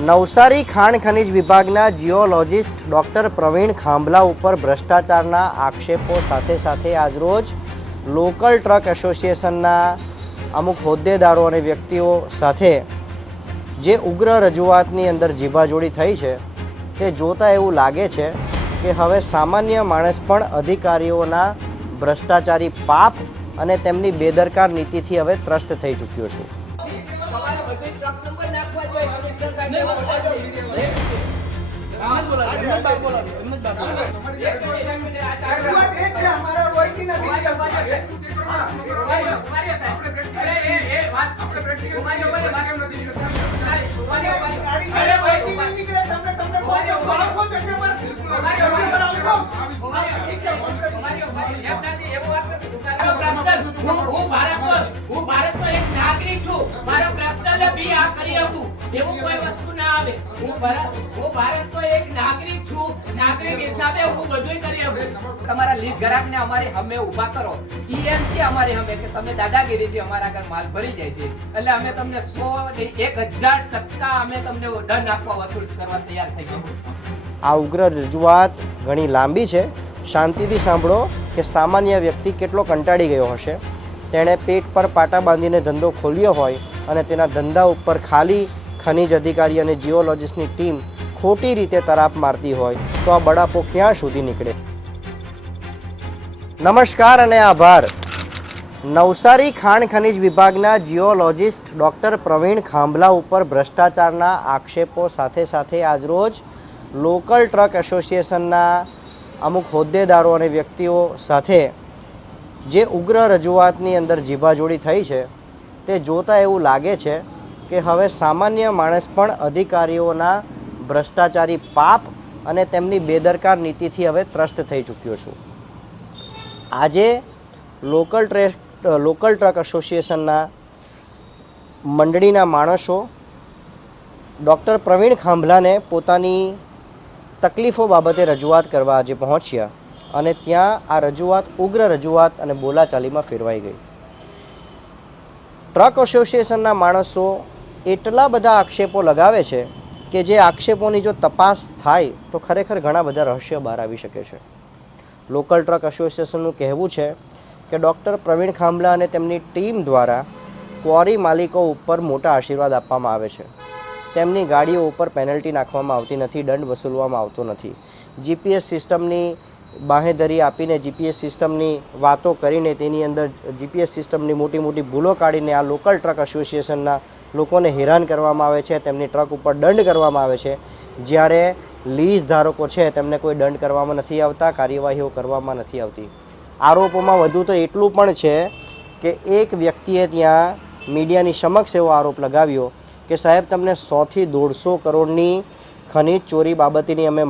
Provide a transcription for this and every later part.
નવસારી ખાણ ખનીજ વિભાગના જીઓલોજિસ્ટ ડૉક્ટર પ્રવીણ ખાંભલા ઉપર ભ્રષ્ટાચારના આક્ષેપો સાથે આજરોજ લોકલ ટ્રક એસોસિએશનના અમુક હોદ્દેદારો અને વ્યક્તિઓ સાથે જે ઉગ્ર રજૂઆતની અંદર જીભાજોડી થઈ છે તે જોતાં એવું લાગે છે કે હવે સામાન્ય માણસ પણ અધિકારીઓના ભ્રષ્ટાચારી પાપ અને તેમની બેદરકાર નીતિથી હવે ત્રસ્ત થઈ ચૂક્યો છું। તમારા લીડ ગ્રાહકને અમારી સામે ઊભા કરો એમ કે અમારી સામે કે તમે દાદાગીરીથી અમારા આગળ માલ ભરી જાય છે એટલે અમે તમને 100-1000% અમે તમને દંડ આપવા વસૂલ કરવા તૈયાર થઈ ગયા। આ ઉગ્ર રજૂઆત ઘણી લાંબી છે, શાંતિથી સાંભળો કે સામાન્ય વ્યક્તિ કેટલો કંટાળી ગયો હશે। તેણે પેટ પર પાટા બાંધીને ધંધો ખોલ્યો હોય અને તેના ધંધા ઉપર ખાલી ખનિજ અધિકારી અને જીઓલોજિસ્ટની ટીમ ખોટી રીતે તરાપ મારતી હોય તો આ બળાપો ક્યાં સુધી નીકળે। નમસ્કાર અને આભાર। નવસારી ખાણ ખનીજ વિભાગના જીઓલોજિસ્ટ ડૉક્ટર પ્રવીણ ખાંભલા ઉપર ભ્રષ્ટાચારના આક્ષેપો સાથે આજરોજ લોકલ ટ્રક એસોસિએશનના અમુક હોદ્દેદારો અને વ્યક્તિઓ સાથે જે ઉગ્ર રજૂઆતની અંદર જીભાજોડી થઈ છે તે જોતાં એવું લાગે છે કે હવે સામાન્ય માણસ પણ અધિકારીઓના ભ્રષ્ટાચારી પાપ અને તેમની બેદરકાર નીતિથી હવે ત્રસ્ત થઈ ચૂક્યો છું। આજે લોકલ ટ્રક એસોસિએશનના મંડળીના માણસો ડૉક્ટર પ્રવીણ ખાંભલાને પોતાની તકલીફો બાબતે રજૂઆત કરવા આજે પહોંચ્યા અને ત્યાં આ રજૂઆત ઉગ્ર રજૂઆત અને બોલાચાલીમાં ફેરવાઈ ગઈ। ટ્રક એસોસિએશનના માણસો એટલા બધા આક્ષેપો લગાવે છે કે જે આક્ષેપોની જો તપાસ થાય તો ખરેખર ઘણા બધા રહસ્ય બહાર આવી શકે છે। લોકલ ટ્રક એસોસિએશનનું કહેવું છે કે ડૉક્ટર પ્રવીણ ખાંભલા અને તેમની ટીમ દ્વારા ક્વોરી માલિકો ઉપર મોટા આશીર્વાદ આપવામાં આવે છે। તેમની ગાડીઓ ઉપર પેનલ્ટી નાખવામાં આવતી નથી, દંડ વસૂલવામાં આવતો નથી। જીપીએસ સિસ્ટમની બાંહેધરી આપીને જીપીએસ સિસ્ટમની વાતો કરીને તેની અંદર જીપીએસ સિસ્ટમની મોટી ભૂલો કાઢીને આ લોકલ ટ્રક એસોસિએશનના લોકોને હેરાન કરવામાં આવે છે, તેમની ટ્રક ઉપર દંડ કરવામાં આવે છે, જ્યારે લીઝ ધારકો છે તેમને કોઈ દંડ કરવામાં નથી આવતા, કાર્યવાહીઓ કરવામાં નથી આવતી। આરોપોમાં વધુ તો એટલું પણ છે કે એક વ્યક્તિએ ત્યાં મીડિયાની સમક્ષ એવો આરોપ લગાવ્યો કે સાહેબ તમને 100થી 150 કરોડની ખનીજ ચોરી બાબતની અમે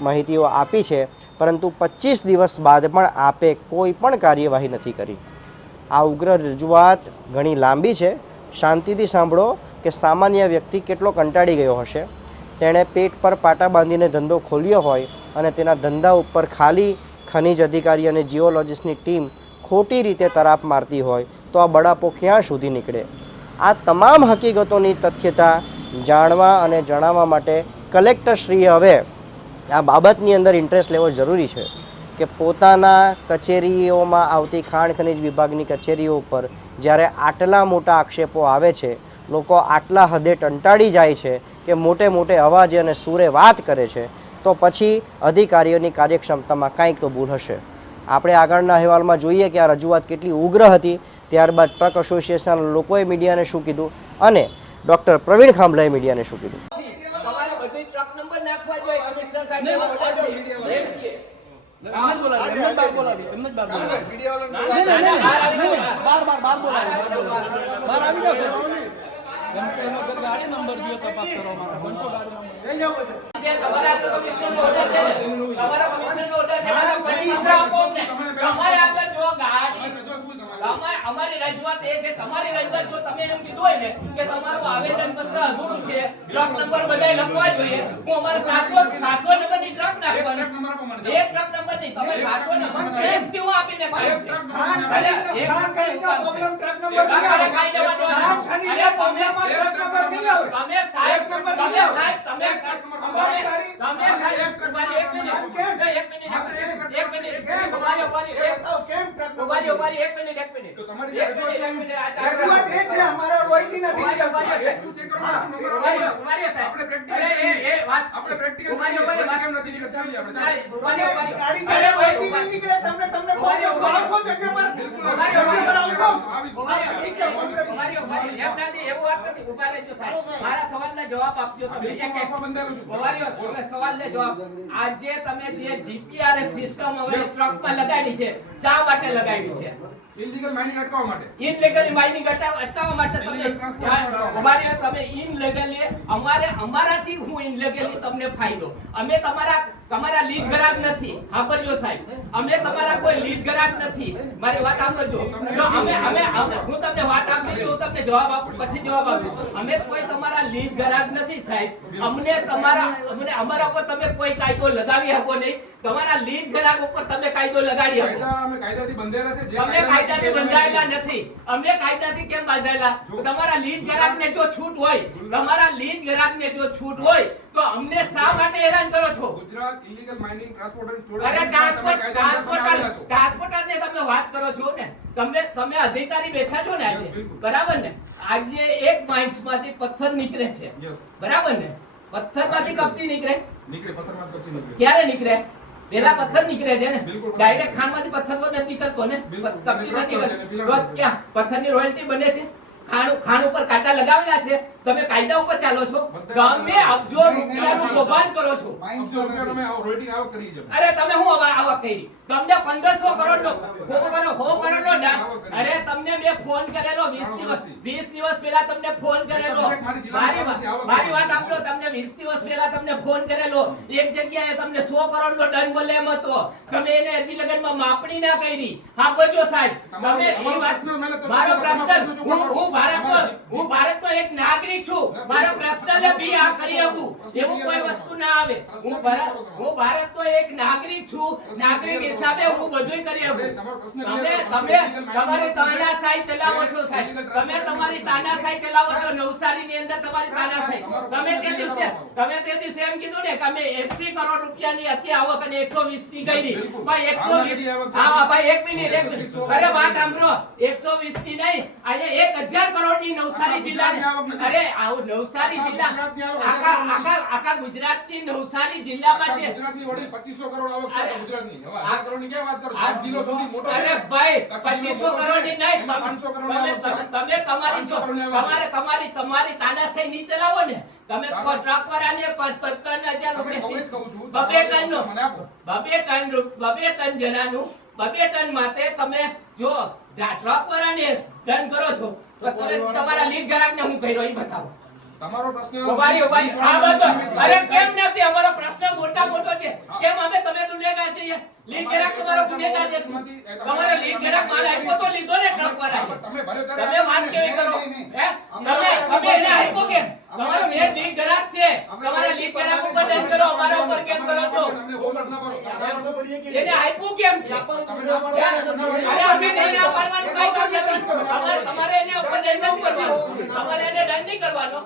માહિતીઓ આપી છે, પરંતુ 25 દિવસ બાદ પણ આપે કોઈ પણ કાર્યવાહી નથી કરી। આ ઉગ્ર રજૂઆત ઘણી લાંબી છે, શાંતિથી સાંભળો કે સામાન્ય વ્યક્તિ કેટલો કંટાળી ગયો હશે। તેણે પેટ પર પાટા બાંધીને ધંધો ખોલ્યો હોય અને તેના ધંધા ઉપર ખાલી ખનિજ અધિકારી અને જીઓલોજિસ્ટની ટીમ ખોટી રીતે તરાપ મારતી હોય તો આ બળાપો ક્યાં સુધી નીકળે। આ તમામ હકીકતોની તથ્યતા જાણવા અને જણાવવા માટે કલેક્ટરશ્રીએ હવે આ બાબતની અંદર ઇન્ટરેસ્ટ લેવો જરૂરી છે કે પોતાના કચેરીઓમાં આવતી ખાણ ખનીજ વિભાગની કચેરીઓ ઉપર જ્યારે આટલા મોટા આક્ષેપો આવે છે, લોકો આટલા હદે કંટાળી જાય છે કે મોટે અવાજે અને સૂરે વાત કરે છે, તો પછી અધિકારીઓની કાર્યક્ષમતામાં કાંઈક તો ભૂલ હશે। આપણે આગળના અહેવાલમાં જોઈએ કે આ રજૂઆત કેટલી ઉગ્ર હતી, ત્યારબાદ ટ્રક એસોસિએશન લોકોએ મીડિયાને શું કીધું અને ડૉક્ટર પ્રવીણ ખાંભલાએ મીડિયાને શું કીધું। અમારી રજૂઆત એ છે, તમારી રજૂઆત જો તમે એમ કીધું હોય ને કે તમારું આવેદન પત્ર અધૂરું છે, ટ્રક નંબર બધાય લખવા જોઈએ, હું અમારે 700 નંબરની ટ્રક નાખવાની, એક ટ્રક નંબર નહીં, તમે 700 નંબર કેમ કેવું આપીને કાઢી છે? તમે સાહેબ ઉભારી, એક મિનિટ. તો તમારી એક મિનિટ, આ ચાર રજૂઆત એ છે, અમારા રોયલ્ટી નથી ઉભારી, નીકળતી. સાહેબ. ચેક કરવાનું નંબર ઉભારી, સાહેબ. આપણે પ્રેક્ટિકલ અરે, એ વાત. આપણે પ્રેક્ટિકલ ઉભારી, કેમ વાત. નથી નીકળતા આપણે સાહેબ, ઉભારી, તમે ગાડી અરે, જ્યારે ભાઈ, રોયલ્ટી નહીં નીકળે, તમને ફોન ઉભારી, કરશો, આવશો જગ્યા પર? ઉભારી, જગ્યા પર આવશો? ઉભારી, ઠીક છે, ફોન કરી. ઉભારી, એમ નથી, એવું વાત નથી. ઉભા રહેજો, સાહેબ. મારા સવાલના જવાબ આપજો તમે. એક એક. બંધાયેલું છું. ઉભારી, તમે સવાલને જવાબ. આજે તમે જે જીપીઆરએસ સિસ્ટમ હવે ટ્રકમાં લગાડી છે, શા માટે લગાડી છે? ઇલીગલ માઇનિંગ અટકાવવા માટે. ઇનલીગલ માઇનિંગ અટકાવવા માટે તમે Illegal transport અટકાવવા માટે. ઉભા રહ્યો. તમે ઇનલીગલી અમારાથી હું ઇનલીગલી તમને ફાયદો. અમે તમારા લીજ ગ્રાહક નથી. સાંભળજો સાહેબ, અમે તમારા કોઈ લીજ ગ્રાહક નથી. મારી વાત સાંભળજો. જો અમે હું તમને વાત આપી છું, હું તમને જવાબ આપું, પછી જવાબ આપું. અમે કોઈ તમારા લીજ ગ્રાહક નથી સાહેબ. અમને અમારા ઉપર તમે કોઈ કાયદો લગાવી શકો નહીં. તમારા લીજ ગ્રાહક ઉપર તમે કાયદો લગાડી શકો. અમે કાયદાથી બંધાયેલા છે. જે અમે કાયદાથી બંધાયેલા નથી. અમે કાયદાથી કેમ બાંધાયેલા? તમારા લીજ ગ્રાહકને જો છૂટ હોય, તમારા લીજ ગ્રાહકને જો છૂટ હોય તો અમને શા માટે હેરાન કરો છો? ગુજરાત ઇલીગલ માઇનિંગ ટ્રાન્સપોર્ટર અરે ટ્રાન્સપોર્ટરને તમે વાત કરો છો ને, તમે અધિકારી બેઠા છો ને આજે, બરાબર ને? આજે એક માઇન્સમાંથી પથ્થર નીકળે છે, યસ બરાબર ને? પથ્થરમાંથી કપચી નીકળે, નીકળે પથ્થરમાં પછી નીકળે. ક્યારે નીકળે? પેલા પથ્થર નીકળે છે ને, બિલકુલ. ડાયરેક્ટ ખાણમાંથી પથ્થર તો નથી નીકળતો ને, બિલકુલ. કપચી નથી ક્રોસ કરે છે, નીકળતી. ફિલહાલ તો ક્યાં પથ્થરની રોયલ્ટી બને છે? ખાણ ઉપર કાંટા લગાવેલા છે, તમે કાયદા ઉપર ચાલો છો. ગમે અબજો રૂપિયાનું કૌભાંડ કરો છો. અબજો રૂપિયાનો અમે રોયલ્ટી આવક કરી છે. અરે તમે હું આવક કરી? તમને 1500 કરોડનો અરે તમને મેં ફોન કરેલો 20 દિવસ પહેલા તમને ફોન કરેલો. મારી વાત સાંભળો. તમને 20 દિવસ પહેલા તમને ફોન કરેલો. એક જગ્યાએ તમને 100 કરોડનો દંડ બોલે એમ હતો. તમે એને હજી લગનમાં માપણી ના કરી. હા બોલજો સાહેબ, તમે એ વાત. મારો પ્રશ્ન, હું ભારતનો એક નાગરિક છું. મારો પ્રશ્નને બી આ કરી શકું એવું કોઈ વસ્તુ ના આવે. હું ભારતનો એક નાગરિક છું. નાગરિક હિસાબે હું બધુંય કરી શકું. તમે તમારી તાનાશાહી ચલાવો છો સાહેબ. તમે તમારી તાનાશાહી ચલાવો છો. નવસારીની અંદર તમારી તાનાશાહી. તમે તે દિવસે એમ કીધું ને કે અમે 80 કરોડ રૂપિયાની હતી આવક અને 120 ની ગઈ. ભાઈ 120. હા ભાઈ એક મિનિટ. અરે વાત સાંભળો. 120 ની નહીં, અહીંયા 1000 કરોડની નવસારી જિલ્લાની. અરે આવું નવસારી જિલ્લા આખા ગુજરાતની નવસારી જિલ્લામાં છે. ગુજરાતની વડી 2500 કરોડ આવક છે ગુજરાતની. હવે 1000 કરોડની ક્યાં વાત કરો? આ જિલ્લો સૌથી મોટો. અરે ભાઈ 2500 કરોડની નહીં, 500 કરોડ આવક છે. તમે તમારી તાનાશાહી નહીં ચલાવો ને. તમે ટ્રક વાળાને 55,000 રૂપિયા બબે ટન જણાનું 2 ટન માટે તમે જો ટ્રક વાળાને દંડ કરો છો તો તમે તમારા લીજ ગ્રાહકને હું કર્યો એ બતાવો. તમારો પ્રશ્ન ઉભારી આ બધો. અરે કેમ નથી? અમારો પ્રશ્ન મોટો છે. કેમ અમે તમે ગુનેગાર છીએ? લીજ ગ્રાહક તમારો ગુનેગાર નથી. તમારો લીજ ગ્રાહક માલ આપ્યો તો લીધો ને ટ્રક વાળાએ. તમે ભલે તમે વાત કેવી કરો? હે? તમે એને આપ્યો કેમ? તમારો મેં લીજ ગ્રાહક છે. તમારા લીજ ગ્રાહક ઉપર દંડ કરો, અમારા ઉપર કેમ કરો છો? એને આપ્યું કેમ છે? અરે અમે નહીં ના પાડવાનું કઈ કામ નથી. તમારે એને ઉપર દંડ નથી કરવાનો. તમારે એને દંડ નહીં કરવાનો.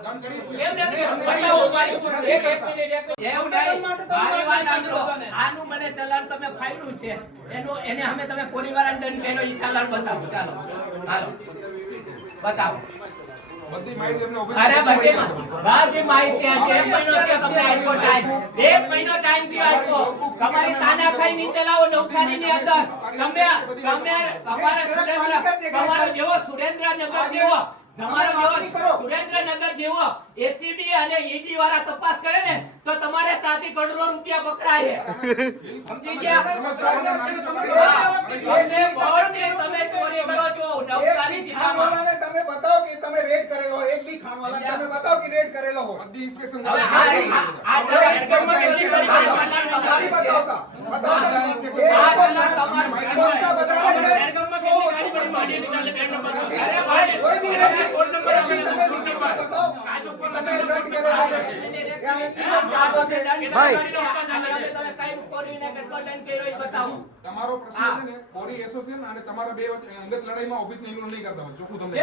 કેમ નથી? બતાવો ભાઈ. એક મિનિટ. એવું નહીં. મારી વાત સાંભળો. આનું મને ચલાન તમે ફાડ્યું છે. એને અમે તમે કોરીવાળાને દંડ કર્યો એ ચાલાન બતાવો. ચાલો બતાવો. બધી માહિતી એમને અરે બધી માહિતી આજે 1 મહિનો થયો તમને આપ્યો ટાઈમ. 1 મહિનો ટાઈમ થી આપ્યો. તમારી તાનાશાહી ની ચલાવો નવસારી ની અંદર. તમારો જેવો સુરેન્દ્રનગર જેવો સુરેન્દ્રનગર જેવો એસીબી અને ઈડી વાળા તપાસ કરે ને તો તમારે ત્યાંથી કરોડો રૂપિયા પકડાય. સમજી ગયા? તમે ચોરી કરો છો નવસારી જિલ્લામાં. તમે બતાવો કે તમે રેડ કરેલો હોય. એક બી ખાણવાળાને તમે બતાવો કે રેડ કરેલો હોય. બધી ઇન્સ્પેક્શન હવે આ તમારો પ્રશ્ન છે ને કોરી એસોસિએશન અને તમારા બે વચ્ચે અંગત લડાઈમાં ઓફિસ નહીં કરતા હોય. ચોખ્ખું તમને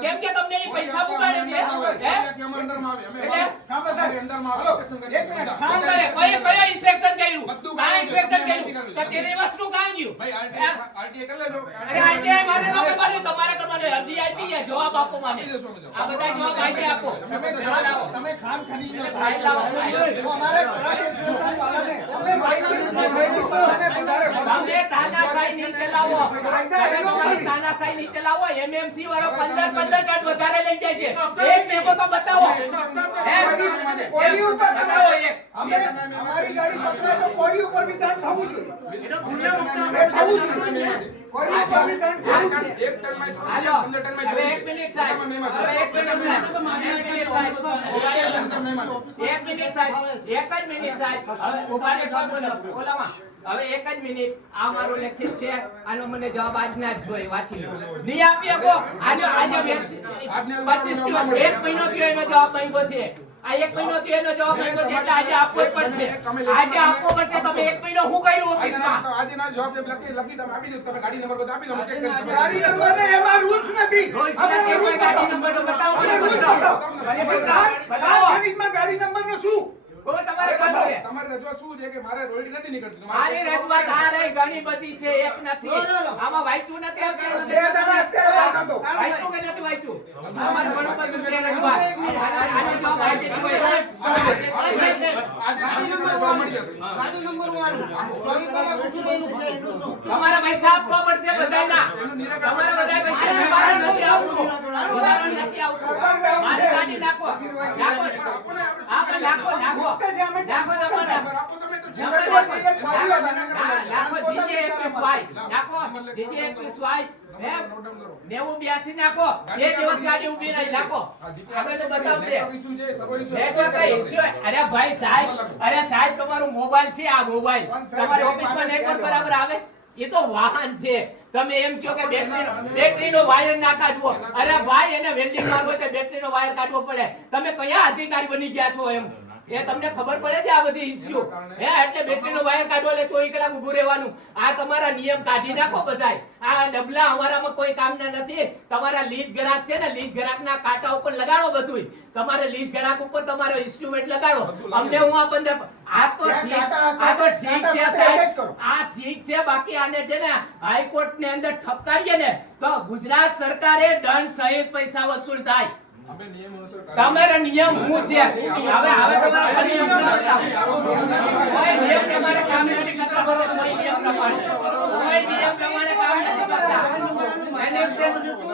કેમ કે તમને એ પૈસા પુગાડે છે. તો તેની વસ્તુ કાં ગયું? ભાઈ આરટીએ કરી લેજો. અરે આજે મારે ન કરવાનું, તમારે કરવાનું. અરજી આપી છે, જવાબ આપો મને. આપી દેશો અમે જવાબ. આ બધા જવાબ આજે આપો. તમે ખાન ખનીજ છો સાહેબ લાવો, સાહેબ. તો અમારે ટ્રક એસોસિએશન વાળાને અમે રાઈટ અને વધારે તમે તાનાશાહી નહીં ચલાવો. કાયદા એનો તમે તાનાશાહી નહીં ચલાવો. એમએમસી વાળો 15 ટન વધારે લઈ જાય છે. એક મેમો તો બતાવો. કોરી ઉપર બતાવો એક. અમે અમારી ગાડી પકડાય તો કોરી ઉપર બી દંડ થવું જોઈએ. એનો ગુનો એ થવું જોઈએ. કોરી ઉપર બી દંડ થવું જોઈએ. એક ટનમાં જ હાલો. 15 ટનમાં હવે એક મિનિટ સાહેબ. હવે એક મિનિટ સાહેબ. એક મિનિટ સાહેબ. એક મિનિટ સાહેબ. એક જ મિનિટ સાહેબ. હવે ઉભા રહી બોલો. બોલામાં. હવે એક જ મિનિટ. આ મારો લેખિત છે. આનો મને જવાબ આજના જ જોઈએ. વાંચી લો. નહીં આપી શકો. આજે 25 દિવસ 1 મહિનો થયો એનો જવાબ માંગ્યો છે. આ 1 મહિનો થયો એનો જવાબ માંગ્યો છે એટલે આજે આપવો જ પડશે. આજે આપવો પડશે. તમે 1 મહિનો શું કર્યું ઓફિસમાં? આજે ના જવાબ લખી તમે આપી દેશો. તમે ગાડી નંબર બધું આપી દો. હું ચેક કરી તમે ગાડી નંબર ને એમાં રૂલ્સ નથી. અમે રૂલ્સ ગાડી બતાવો. નંબર તો બતાવો. અમે રૂલ્સ બતાવો. બતાવો. ખનીજમાં ગાડી નંબર નો શું? તો તમારે કામ છે. તમારી રજૂઆત શું છે કે મારે રોયલ્ટી નથી નીકળતી. મારી રજૂઆત આ રહી ઘણી બધી છે. એક નથી. આમાં વાંચ્યું નથી આવતું. બે દાડા અત્યારે વાત હતો. વાંચ્યું કે નથી વાંચ્યું? અમારે ઘણું બધું છે રજૂઆત. આનો જવાબ આજે જોઈએ. આજે શાંતિથી જવાબ મળી જશે. તમારા પૈસા આપવા પડશે બધાયના. તમારે બધાય પૈસા નિવારણ નથી આવતું. નિવારણ નથી આવતું. મારી ગાડી નાખો. નાખો. આપણે નાખો. નાખો. નાખો તમારા. આપો તમે તો જે નાખો જીજે 21 વાય. નાખો જીજે 21 વાય. હે 9082 નાખો. બે દિવસ ગાડી ઊભી રહી. નાખો. આગળ તો બતાવશે. ઇશ્યુ છે સર્વ ઇશ્યુ નેટવર્ક કઈ ઇશ્યુ? અરે ભાઈ સાહેબ, અરે સાહેબ તમારો મોબાઈલ છે. આ મોબાઈલ તમારી ઓફિસમાં નેટવર્ક બરાબર આવે? એ તો વાહન છે. તમે એમ કહો કે બેટરીનો વાયર ના કાઢવો. અરે ભાઈ એને વેલ્ડિંગ મારવું હોય તો બેટરીનો વાયર કાઢવો પડે. તમે કયા અધિકારી બની ગયા છો એમ? એ તમને ખબર પડે છે આ બધી ઇશ્યુ? હે એટલે બેટરીનો વાયર કાઢવો એટલે 24 કલાક ઊભું રહેવાનું. આ તમારા નિયમ કાઢી નાખો બધાય. આ ડબલા અમારામાં કોઈ કામના નથી. તમારા લીજ ગ્રાહક છે ને, લીજ ગ્રાહકના કાંટા ઉપર લગાડો બધુંય. તમારે લીજ ગ્રાહક ઉપર તમારો ઇન્સ્ટ્રુમેન્ટ લગાડો. અમને હું આ 15 આ તો ઠીક છે સાહેબ. આ ઠીક છે. બાકી આને છે ને હાઈકોર્ટ ની અંદર ઠપકારીએ ને તો ગુજરાત સરકારે દંડ સહિત પૈસા વસૂલ થાય. અમે નિયમ અનુસાર તમારો નિયમ શું છે? હવે તમારા નિયમ બતાવો. કોઈ નિયમ પ્રમાણે કામ નથી કરતા. કોઈ નિયમ પ્રમાણે કામ નથી કરતા.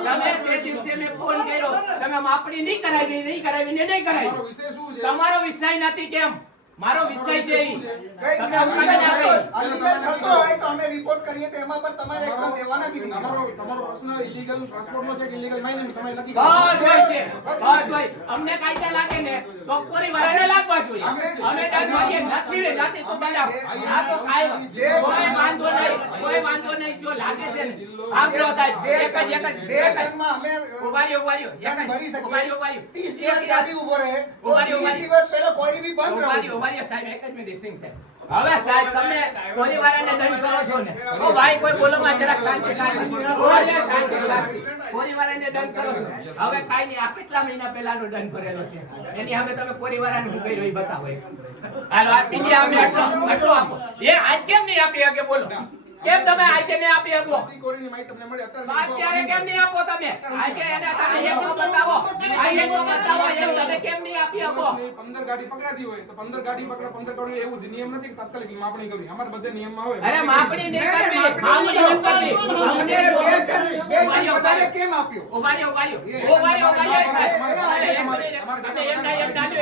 તમે તે દિવસે મેં ફોન કર્યો. તમે માપણી નહીં કરાવી ને નહીં કરાવી. વિષય શું છે? તમારો વિષય નથી કેમ? મારો વિષય છે ઈ. કઈ તમે અમને ના કહી. અલીગઢ થતો હોય તો અમે રિપોર્ટ કરીએ તો એમાં પણ તમારે એક્શન લેવાના કે નહીં? તમારો પ્રશ્ન ઇલીગલ ટ્રાન્સપોર્ટ નો છે કે ઇલીગલ માઇનિંગ તમે લખી બસ હોય છે. બસ હોય. અમને કાયદા લાગે ને તો પરિવારને લાગવા જોઈએ. અમે દંડ ભરીએ નથી તો બરાબર. આ તો કાયમ. કોઈ વાંધો નહીં. કોઈ વાંધો નહીં. જો લાગે છે ને આપલો સાહેબ બે ટનમાં અમે ઉભા રહ્યો. દંડ ભરી શકીએ. ઉભા રહ્યો. 30 દિવસ ગાડી ઊભો રહે તો ઉભા રહ્યો. 30 દિવસ પહેલા કોઈ બી બંધ ઉભા રહે. રહ્યો સાહેબ. એક જ મિનિટ સિંહ સાહેબ. હવે સાહેબ તમે પરિવારને દંડ કરો છો ને? ઓ ભાઈ કોઈ બોલો માં જરાક શાંતિ. પરિવારને દંડ કરો છો. હવે કાઈ નહીં. આ કેટલા મહિના પહેલાનો દંડ કરેલો છે એની હવે તમે પરિવારને શું કર્યું એ બતાવો. હાલો આ પીડિયા અમે આટલો આપો. એ આજ કેમ નહીં આપી હકે બોલો? કેમ તમે આજે નહીં આપી શકો? કોરીની માહિતી તમને મળી અત્યારે કેમ નહીં આપો તમે? આજે એને તમે એક તો બતાવો. આ એક તો બતાવો. એમ તમે કેમ નહીં આપી શકો? 15 ગાડી પકડાતી હોય તો 15 ગાડી પકડા 15 ગાડી એવું જ નિયમ નથી કે તાત્કાલિક માપણી કરવી. અમારે બધે નિયમમાં હોય. અરે માપણી નહીં કરવી. માપણી નહીં કરવી. અમને બે ટન વધારે કેમ આપ્યો? ઉભા રહ્યો સાહેબ.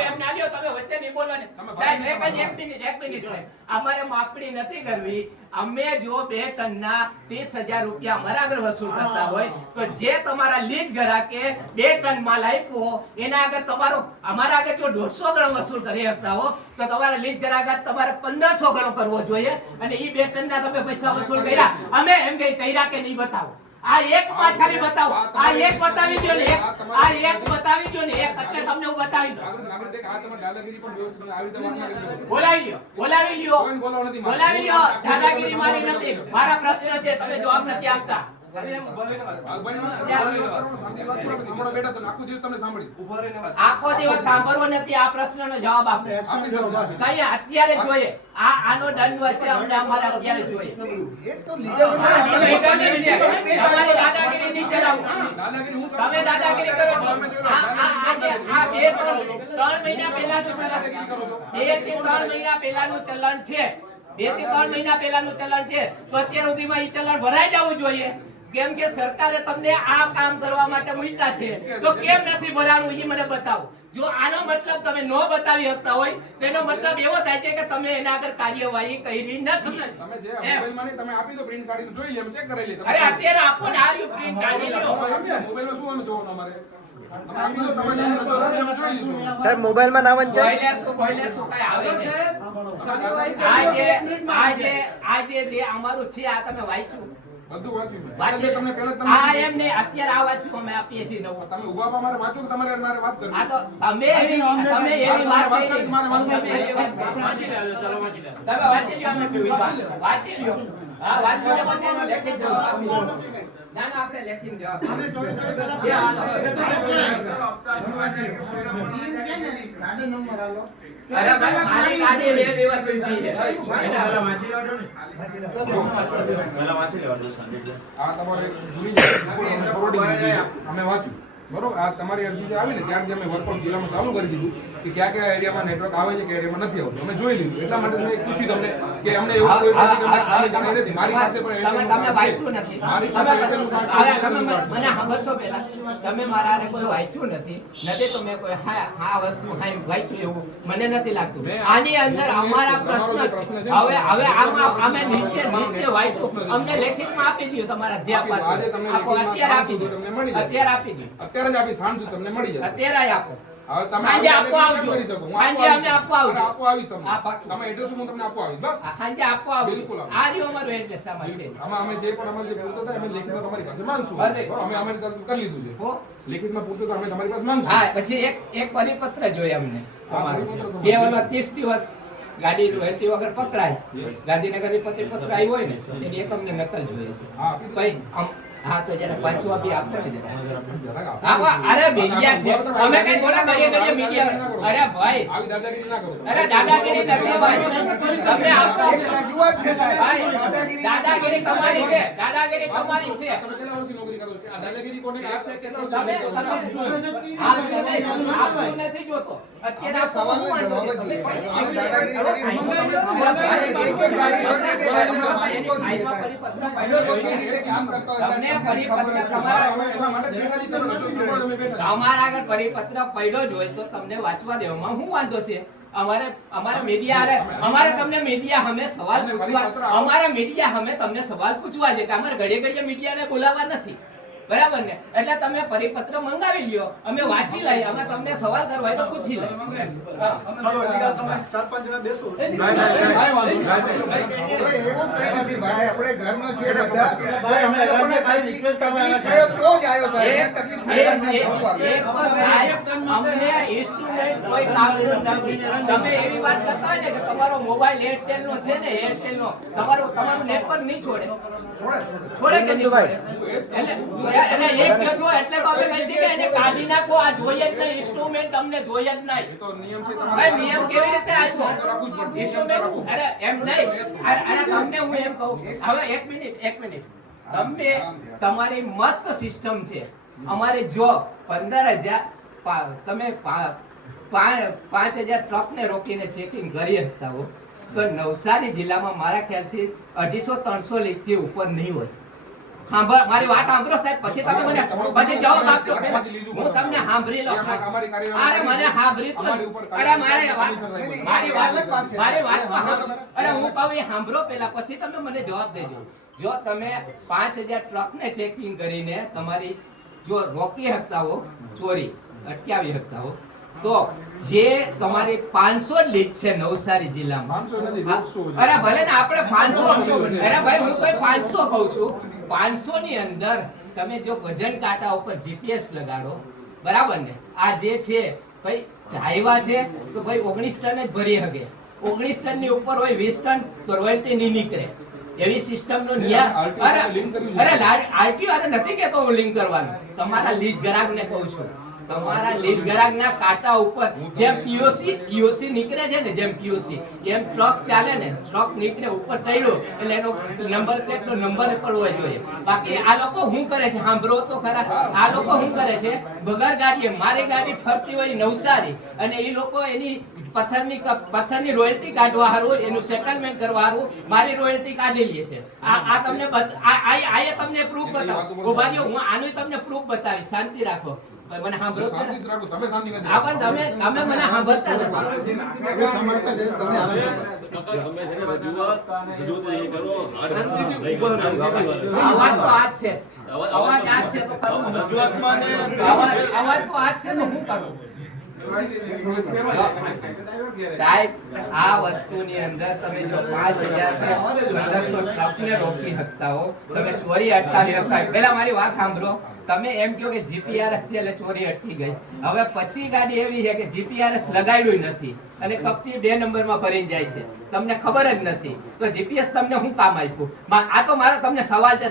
એમ ના લ્યો. તમે વચ્ચે નહીં બોલો ને સાહેબ. એક મિનિટ સાહેબ. અમારે માપણી નથી કરવી. અમે જો 2 ટનના 30,000 રૂપિયા અમારા આગળ વસૂલ કરતા હોય તો જે તમારા લીજ ગ્રાહકે 2 ટન માલ આપ્યો એના આગળ તમારો અમારા આગળ જો 150 ગણો વસૂલ કરી શકતા હો તો તમારા લીજ ગ્રાહક તમારે 1500 ગણો કરવો જોઈએ. અને ઈ 2 ટનના તમે પૈસા વસૂલ કર્યા. અમે એમ કઈ કર્યા કે નહીં બતાવો. આ એક વાત ખાલી બતાવો. આ એક બતાવી દો ને. આ એક બતાવી દો ને. એક એટલે તમને હું બતાવી દઉં. નાગરિક આ તમારી દાદાગીરી પણ વ્યવસ્થિત આવી રીતે વાત ના કરી શકો. બોલાવી લ્યો. કોઈને બોલાવવા નથી. બોલાવી લ્યો. દાદાગીરી મારી નથી. મારા પ્રશ્ન છે તમે જવાબ નથી આપતા. આખો દિવસ સાંભળવો નથી આ પ્રશ્નનો જવાબ આપો. કઈ અત્યારે જોઈએ આનો દંડ વચ્ચે અમને અમારે અત્યારે જોઈએ. એક તો લીગલ તમારી દાદાગીરી નહીં ચલાવો. તમે દાદાગીરી કરો છો. આ 2-3 મહિના પહેલાનું ચલણ 2-3 મહિના પહેલાનું ચલણ છે. 2-3 મહિના પહેલાનું ચલણ છે તો અત્યાર સુધીમાં ઈ ચલણ ભરાઈ જવું જોઈએ. કેમ કે સરકારે તમને આ કામ કરવા માટે મૂક્યા છે તો કેમ નથી ભરાણું એ મને બતાવો. જો આનો મતલબ તમે ન બતાવી શકતા હોય તેનો મતલબ એવો થાય છે કે તમે એના આગળ કાર્યવાહી કરી નથી. તમે જે મોબાઈલમાં નહીં, તમે આપી દો પ્રિન્ટ કાઢીને જોઈ લે, અમે ચેક કરી લઈએ. અરે અત્યારે આપો ને આ પ્રિન્ટ કાઢી લો. મોબાઈલમાં શું અમે જોવાનું અમારે? અમે આપી દો, તમે જેમ કહો છો એમ જોઈ લઈશું. સાહેબ મોબાઈલમાં નામ છે બોલે શું કઈ આવે છે. આજે જે અમારું છે આ તમે વાંચ્યું બધું વાંચ્યું મેં. વાંચી તમને પહેલા જ આ તમે એમ નહીં અત્યારે આ વાંચ્યું અમે આપીએ છીએ નવું. તમે ઉભા પા મારે વાંચો કે તમારે મારે વાત કરવી? આ તો તમે એવી વાત કરી મારે વાંચવું તમે એવી વાત વાંચી લો તમે વાંચી લ્યો અમે કેવી વાત વાંચી લ્યો. હા વાંચી લો પછી એનો લેખિત જવાબ આપી દો. ના ના આપણે લેખિત જવાબ અરે ભાઈ મારી ગાડી 2 દિવસ ઊંચી છે. આ તમારે ભૂલી જાય અમે વાંચ્યું બરોબર. આ તમારી અરજી જે આવી ને ત્યારથી અમે વર્કઆઉટ જિલ્લામાં ચાલુ કરી દીધું કે કયા કયા એરિયામાં નેટવર્ક આવે છે કયા એરિયામાં નથી આવતું. અમે જોઈ લીધું એટલા માટે મેં પૂછ્યું તમને કે અમને એવું કોઈ નથી કે અમને ખાલી જાણ નથી. મારી પાસે પણ તમે વાંચ્યું નથી. મારી પાસે એટેલું કાર્ડ છે. હવે તમે મને સાંભળશો પહેલા તમે મારા હારે કોઈ વાંચ્યું નથી તો મેં કોઈ આ વસ્તુ વાંચ્યું એવું મને નથી લાગતું. આની અંદર અમારા પ્રશ્ન છે. હવે આમાં અમે નીચે વાંચ્યું અમને લેખિતમાં આપી દો તમારા જે આપો અત્યારે આપી દો અત્યારે આપી દો અત્યારે જ આપી સાંજ તમને મળી જશે. અત્યારે આપો. હવે તમે સાંજે આપો આવજો. કરી શકો. હું સાંજે અમે આપો આવજો. આપો આવીશ તમને. આ પાક્કું. તમે એડ્રેસ હું તમને આપો આવીશ બસ. સાંજે આપો આવજો. બિલકુલ આપો. આ રહ્યો અમારું એડ્રેસ આમાં છે. આમાં અમે જે પણ અમારે જે પૂરતો થાય અમે લેખિતમાં તમારી પાસે માંગશું. ભલે. બરાબર? અમે અમારી તરફ કરી લીધું છે. હો? લેખિતમાં પૂરતો તો અમે તમારી પાસે માંગશું. હા પછી એક પરિપત્ર જોઈએ અમને તમારો. પરિપત્ર જે ઓલો 30 દિવસ ગાડી રહેતી વગર પકડાય ગાંધીનગરથી પરિપત્ર આવ્યો હોય ને એની એક અમને નકલ જોઈએ છે. હા, આપી દો. ભાઈ હા તો જરા પાછું આપી આપો ને જરા. જરાક આપો. હા અરે મીડિયા છે અમે કઈ થોડા કરીએ મીડિયા. અરે ભાઈ આવી દાદાગીરી ના કરો. અરે દાદાગીરી નથી ભાઈ તમે આપો રજૂઆત છે સાહેબ. ભાઈ દાદાગીરી તમારી છે દાદાગીરી તમારી છે. તમે કેટલા વર્ષથી નોકરી કરો છો? આ દાદાગીરી કોને આ છે કે શું તમે આપશું નથી જોતો અત્યારે આ સવાલનો જવાબ જ જોઈએ. આમ દાદાગીરી કરી એક એક ગાડી હોય ને, બે ગાડીના માલિકો જ છીએ સાહેબ. એ લોકો કઈ રીતે કામ કરતા હોય તમને સાહેબ, તમને ખબર જ છે. એના માટે બેઠા છીએ, તમે બેઠા. તમારા આગળ પરિપત્ર પડ્યો જ હોય તો તમને વાંચવા દેવામાં શું વાંધો છે? અમારે મીડિયા અમારે તમને મીડિયા અમે સવાલ પૂછવા અમારા મીડિયા અમે તમને સવાલ પૂછવા છે કે અમારે ઘડીએ ઘડીએ મીડિયાને બોલાવવા નથી. બરાબર ને? એટલે તમે પરિપત્ર મંગાવી લ્યો અમે વાંચી લઈએ અમે તમને સવાલ કરવા હોય તો પૂછી લઈએ. એવું કઈ નથી ભાઈ, આપણે ઘરનો છે બધા. ભાઈ, અમે લોકોને તકલીફ થયો તો જ આવ્યો સાહેબ. તકલીફ થઈ નથી થવું આવે. એક તો સાહેબ અમને ઇન્સ્ટ્રુમેન્ટ કોઈ કામનું નથી. તમે એવી વાત કરતા હોય ને કે તમારો મોબાઈલ એરટેલ નો છે ને એરટેલ નો તમારું નેટવર્ક નહીં છોડે છોડે કે નહીં છોડે? એટલે એક કહો છો એટલે તો અમે કહીએ છીએ કે એને કાઢી નાખો. આ જોઈએ જ નહીં ઇન્સ્ટ્રુમેન્ટ અમને જોઈએ જ નહીં. તો નિયમ છે ભાઈ નિયમ કેવી રીતે આવ્યો? ઇન્સ્ટ્રુમેન્ટ અરે એમ નહીં અરે તમને હું એમ કહું હવે એક મિનિટ તમે તમારી મસ્ત સિસ્ટમ છે. અમારે જો 15,000 તમે 5,000 ટ્રકને રોકીને ચેકિંગ કરી શકતા હો તો નવસારી જિલ્લામાં મારા ખ્યાલથી 250-300 લીટથી ઉપર નહીં હોય. મારી વાત સાંભળો સાહેબ પછી તમે મને પછી જવાબ આપજો. હું તમને સાંભળી લો. અરે મને સાંભળી તો અરે મારી વાત અરે હું કહું એ સાંભળો પેલા પછી તમે મને જવાબ દેજો. જો તમે 5,000 ટ્રકને ચેકિંગ કરીને તમારી જો રોકી શકતા હો ચોરી અટકાવી શકતા હો તો જે તમારી 500 લીટ છે નવસારી જિલ્લામાં 500 નથી 200 અરે ભલે ને આપણે 500 અરે ભાઈ હું કોઈ 500 કહું છું 500 ની અંદર તમે જો વજન કાંટા ઉપર જીપીએસ લગાડો બરાબર ને આ જે છે ભાઈ ઢાઈવા છે તો ભાઈ 19 ટન જ ભરી શકે 19 ટન ની ઉપર હોય 20 ટન તો રોયલ્ટી નહીં નીકળે એવી સિસ્ટમનો ન્યાય આરટીઓ અરે નથી કેતો હું લિંક કરવાનું, તમારા લીજ ગ્રાહકને કહું છું, તમારા લીજ ગ્રાહકના કાંટા ઉપર જેમ પીઓસી નીકળે છે ને, જેમ પીઓસી એમ ટ્રક ચાલે ને, ટ્રક નીકળે ઉપર ચડ્યો એટલે એનો નંબર પ્લેટનો નંબર પણ હોવો જોઈએ. બાકી આ લોકો શું કરે છે સાંભળો તો ખરા, આ લોકો શું કરે છે વગર ગાડીએ, મારી ગાડી ફરતી હોય નવસારી અને એ લોકો એની પથ્થરની રોયલ્ટી કાઢવા હારું, એનું સેટલમેન્ટ કરવા હારું મારી રોયલ્ટી કાઢી લે છે. આ તમને તમને પ્રૂફ બતાવો, ઉભા રહ્યો, હું આનું તમને પ્રૂફ બતાવીશ, શાંતિ રાખો. મને સાંભળો, શાંતિ જ રાખો, તમે શાંતિ નથી. હા પણ તમે મને સાંભળતા નથી. અવાજ તો આ જ છે, અવાજ આ જ છે તો કરું, અવાજ તો આ જ છે તો હું કરું. સાહેબ આ વસ્તુની અંદર તમે જો 5,000 ટ્રકને રોકી શકતા હો, તમે ચોરી અટકાવી શકાય. પહેલા મારી વાત સાંભળો, તમે એમ કહો કે જીપીઆરએસ છે એટલે ચોરી અટકી ગઈ. હવે પછી ગાડી એવી છે કે જીપીઆરએસ લગાડ્યું નથી અને કપચી 2 નંબરમાં ભરીને જાય છે, તમને ખબર જ નથી, તો જીપીએસ તમને શું કામ આપ્યું? આ તો મારો તમને સવાલ છે,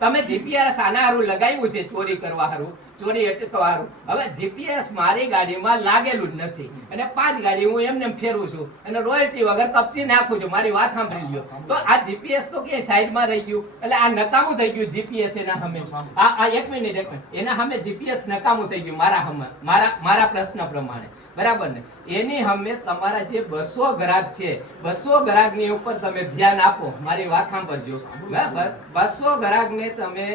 તમે જીપીઆરએસ આના હારું લગાવ્યું છે ચોરી કરવા હારું, ચોરી અટકવા હારું. હવે જીપીએસ મારી ગાડીમાં લાગેલું જ નથી અને 5 ગાડી હું એમને ફેરવું છું અને રોયલ્ટી વગર કપચી નાખું છું. મારી વાત સાંભળી લ્યો, તો આ જીપીએસ તો ક્યાંય સાઈડમાં રહી ગયું, એટલે આ નકામું થઈ ગયું જીપીએસ. એના સામે આ એક મિનિટ એના સામે જીપીએસ નકામું થઈ ગયું મારા પ્રશ્ન પ્રમાણે, બરાબર ને? એની સામે તમારા જે 200 ગ્રાહક છે, 200 ગ્રાહકની ઉપર તમે ધ્યાન આપો. મારી વાત સાંભળજો, બરાબર? 200 ગ્રાહકને તમે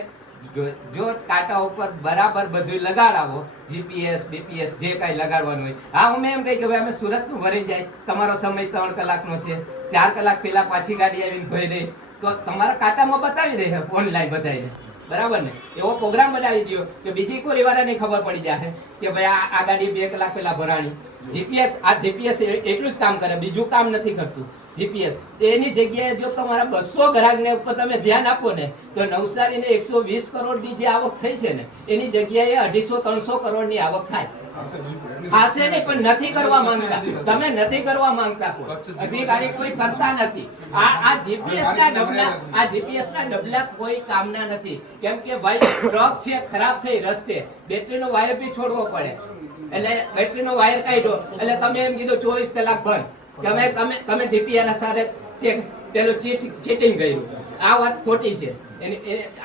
જો કાંટા ઉપર બરાબર બધું લગાડાવો, જીપીએસ બીપીએસ જે કાંઈ લગાડવાનું હોય. હા, અમે એમ કહી કે ભાઈ અમે સુરતનું ભરી જાય, તમારો સમય 3 કલાકનો છે, 4 કલાક પહેલા પાછી ગાડી આવીને ભરી રહી, તો તમારા કાંટામાં બતાવી દે ઓનલાઈન બતાવીને, બરાબર ને? એવો પ્રોગ્રામ બનાવી દો કે બીજી કોઈ વાળાને ખબર પડી જાય કે ભાઈ આ ગાડી 2 કલાક પહેલા ભરાણી. જીપીએસ એટલું જ કામ કરે, બીજું કામ નથી કરતું જીપીએસ. એની જગ્યાએ જો તમારા 200 ગ્રાહકને ઉપર તમે ધ્યાન આપો ને, તો નવસારીને 120 કરોડની જે આવક થઈ છે ને, એની જગ્યાએ 250-300 કરોડની આવક થાય. થશે નહીં, પણ નથી કરવા માંગતા, તમે નથી કરવા માંગતા, અધિકારી કોઈ કરતા નથી. આ જીપીએસ ના ડબલા કોઈ કામના નથી. કેમ કે ભાઈ ટ્રક છે ખરાબ થઈ રસ્તે, બેટરીનો વાયર બી છોડવો પડે, એટલે બેટરીનો વાયર કાઢ્યો એટલે તમે એમ કીધું 24 કલાક બંધ. તમે જીપીઆરએસ સાથે પેલું ચીટિંગ કર્યું. આ વાત ખોટી છે.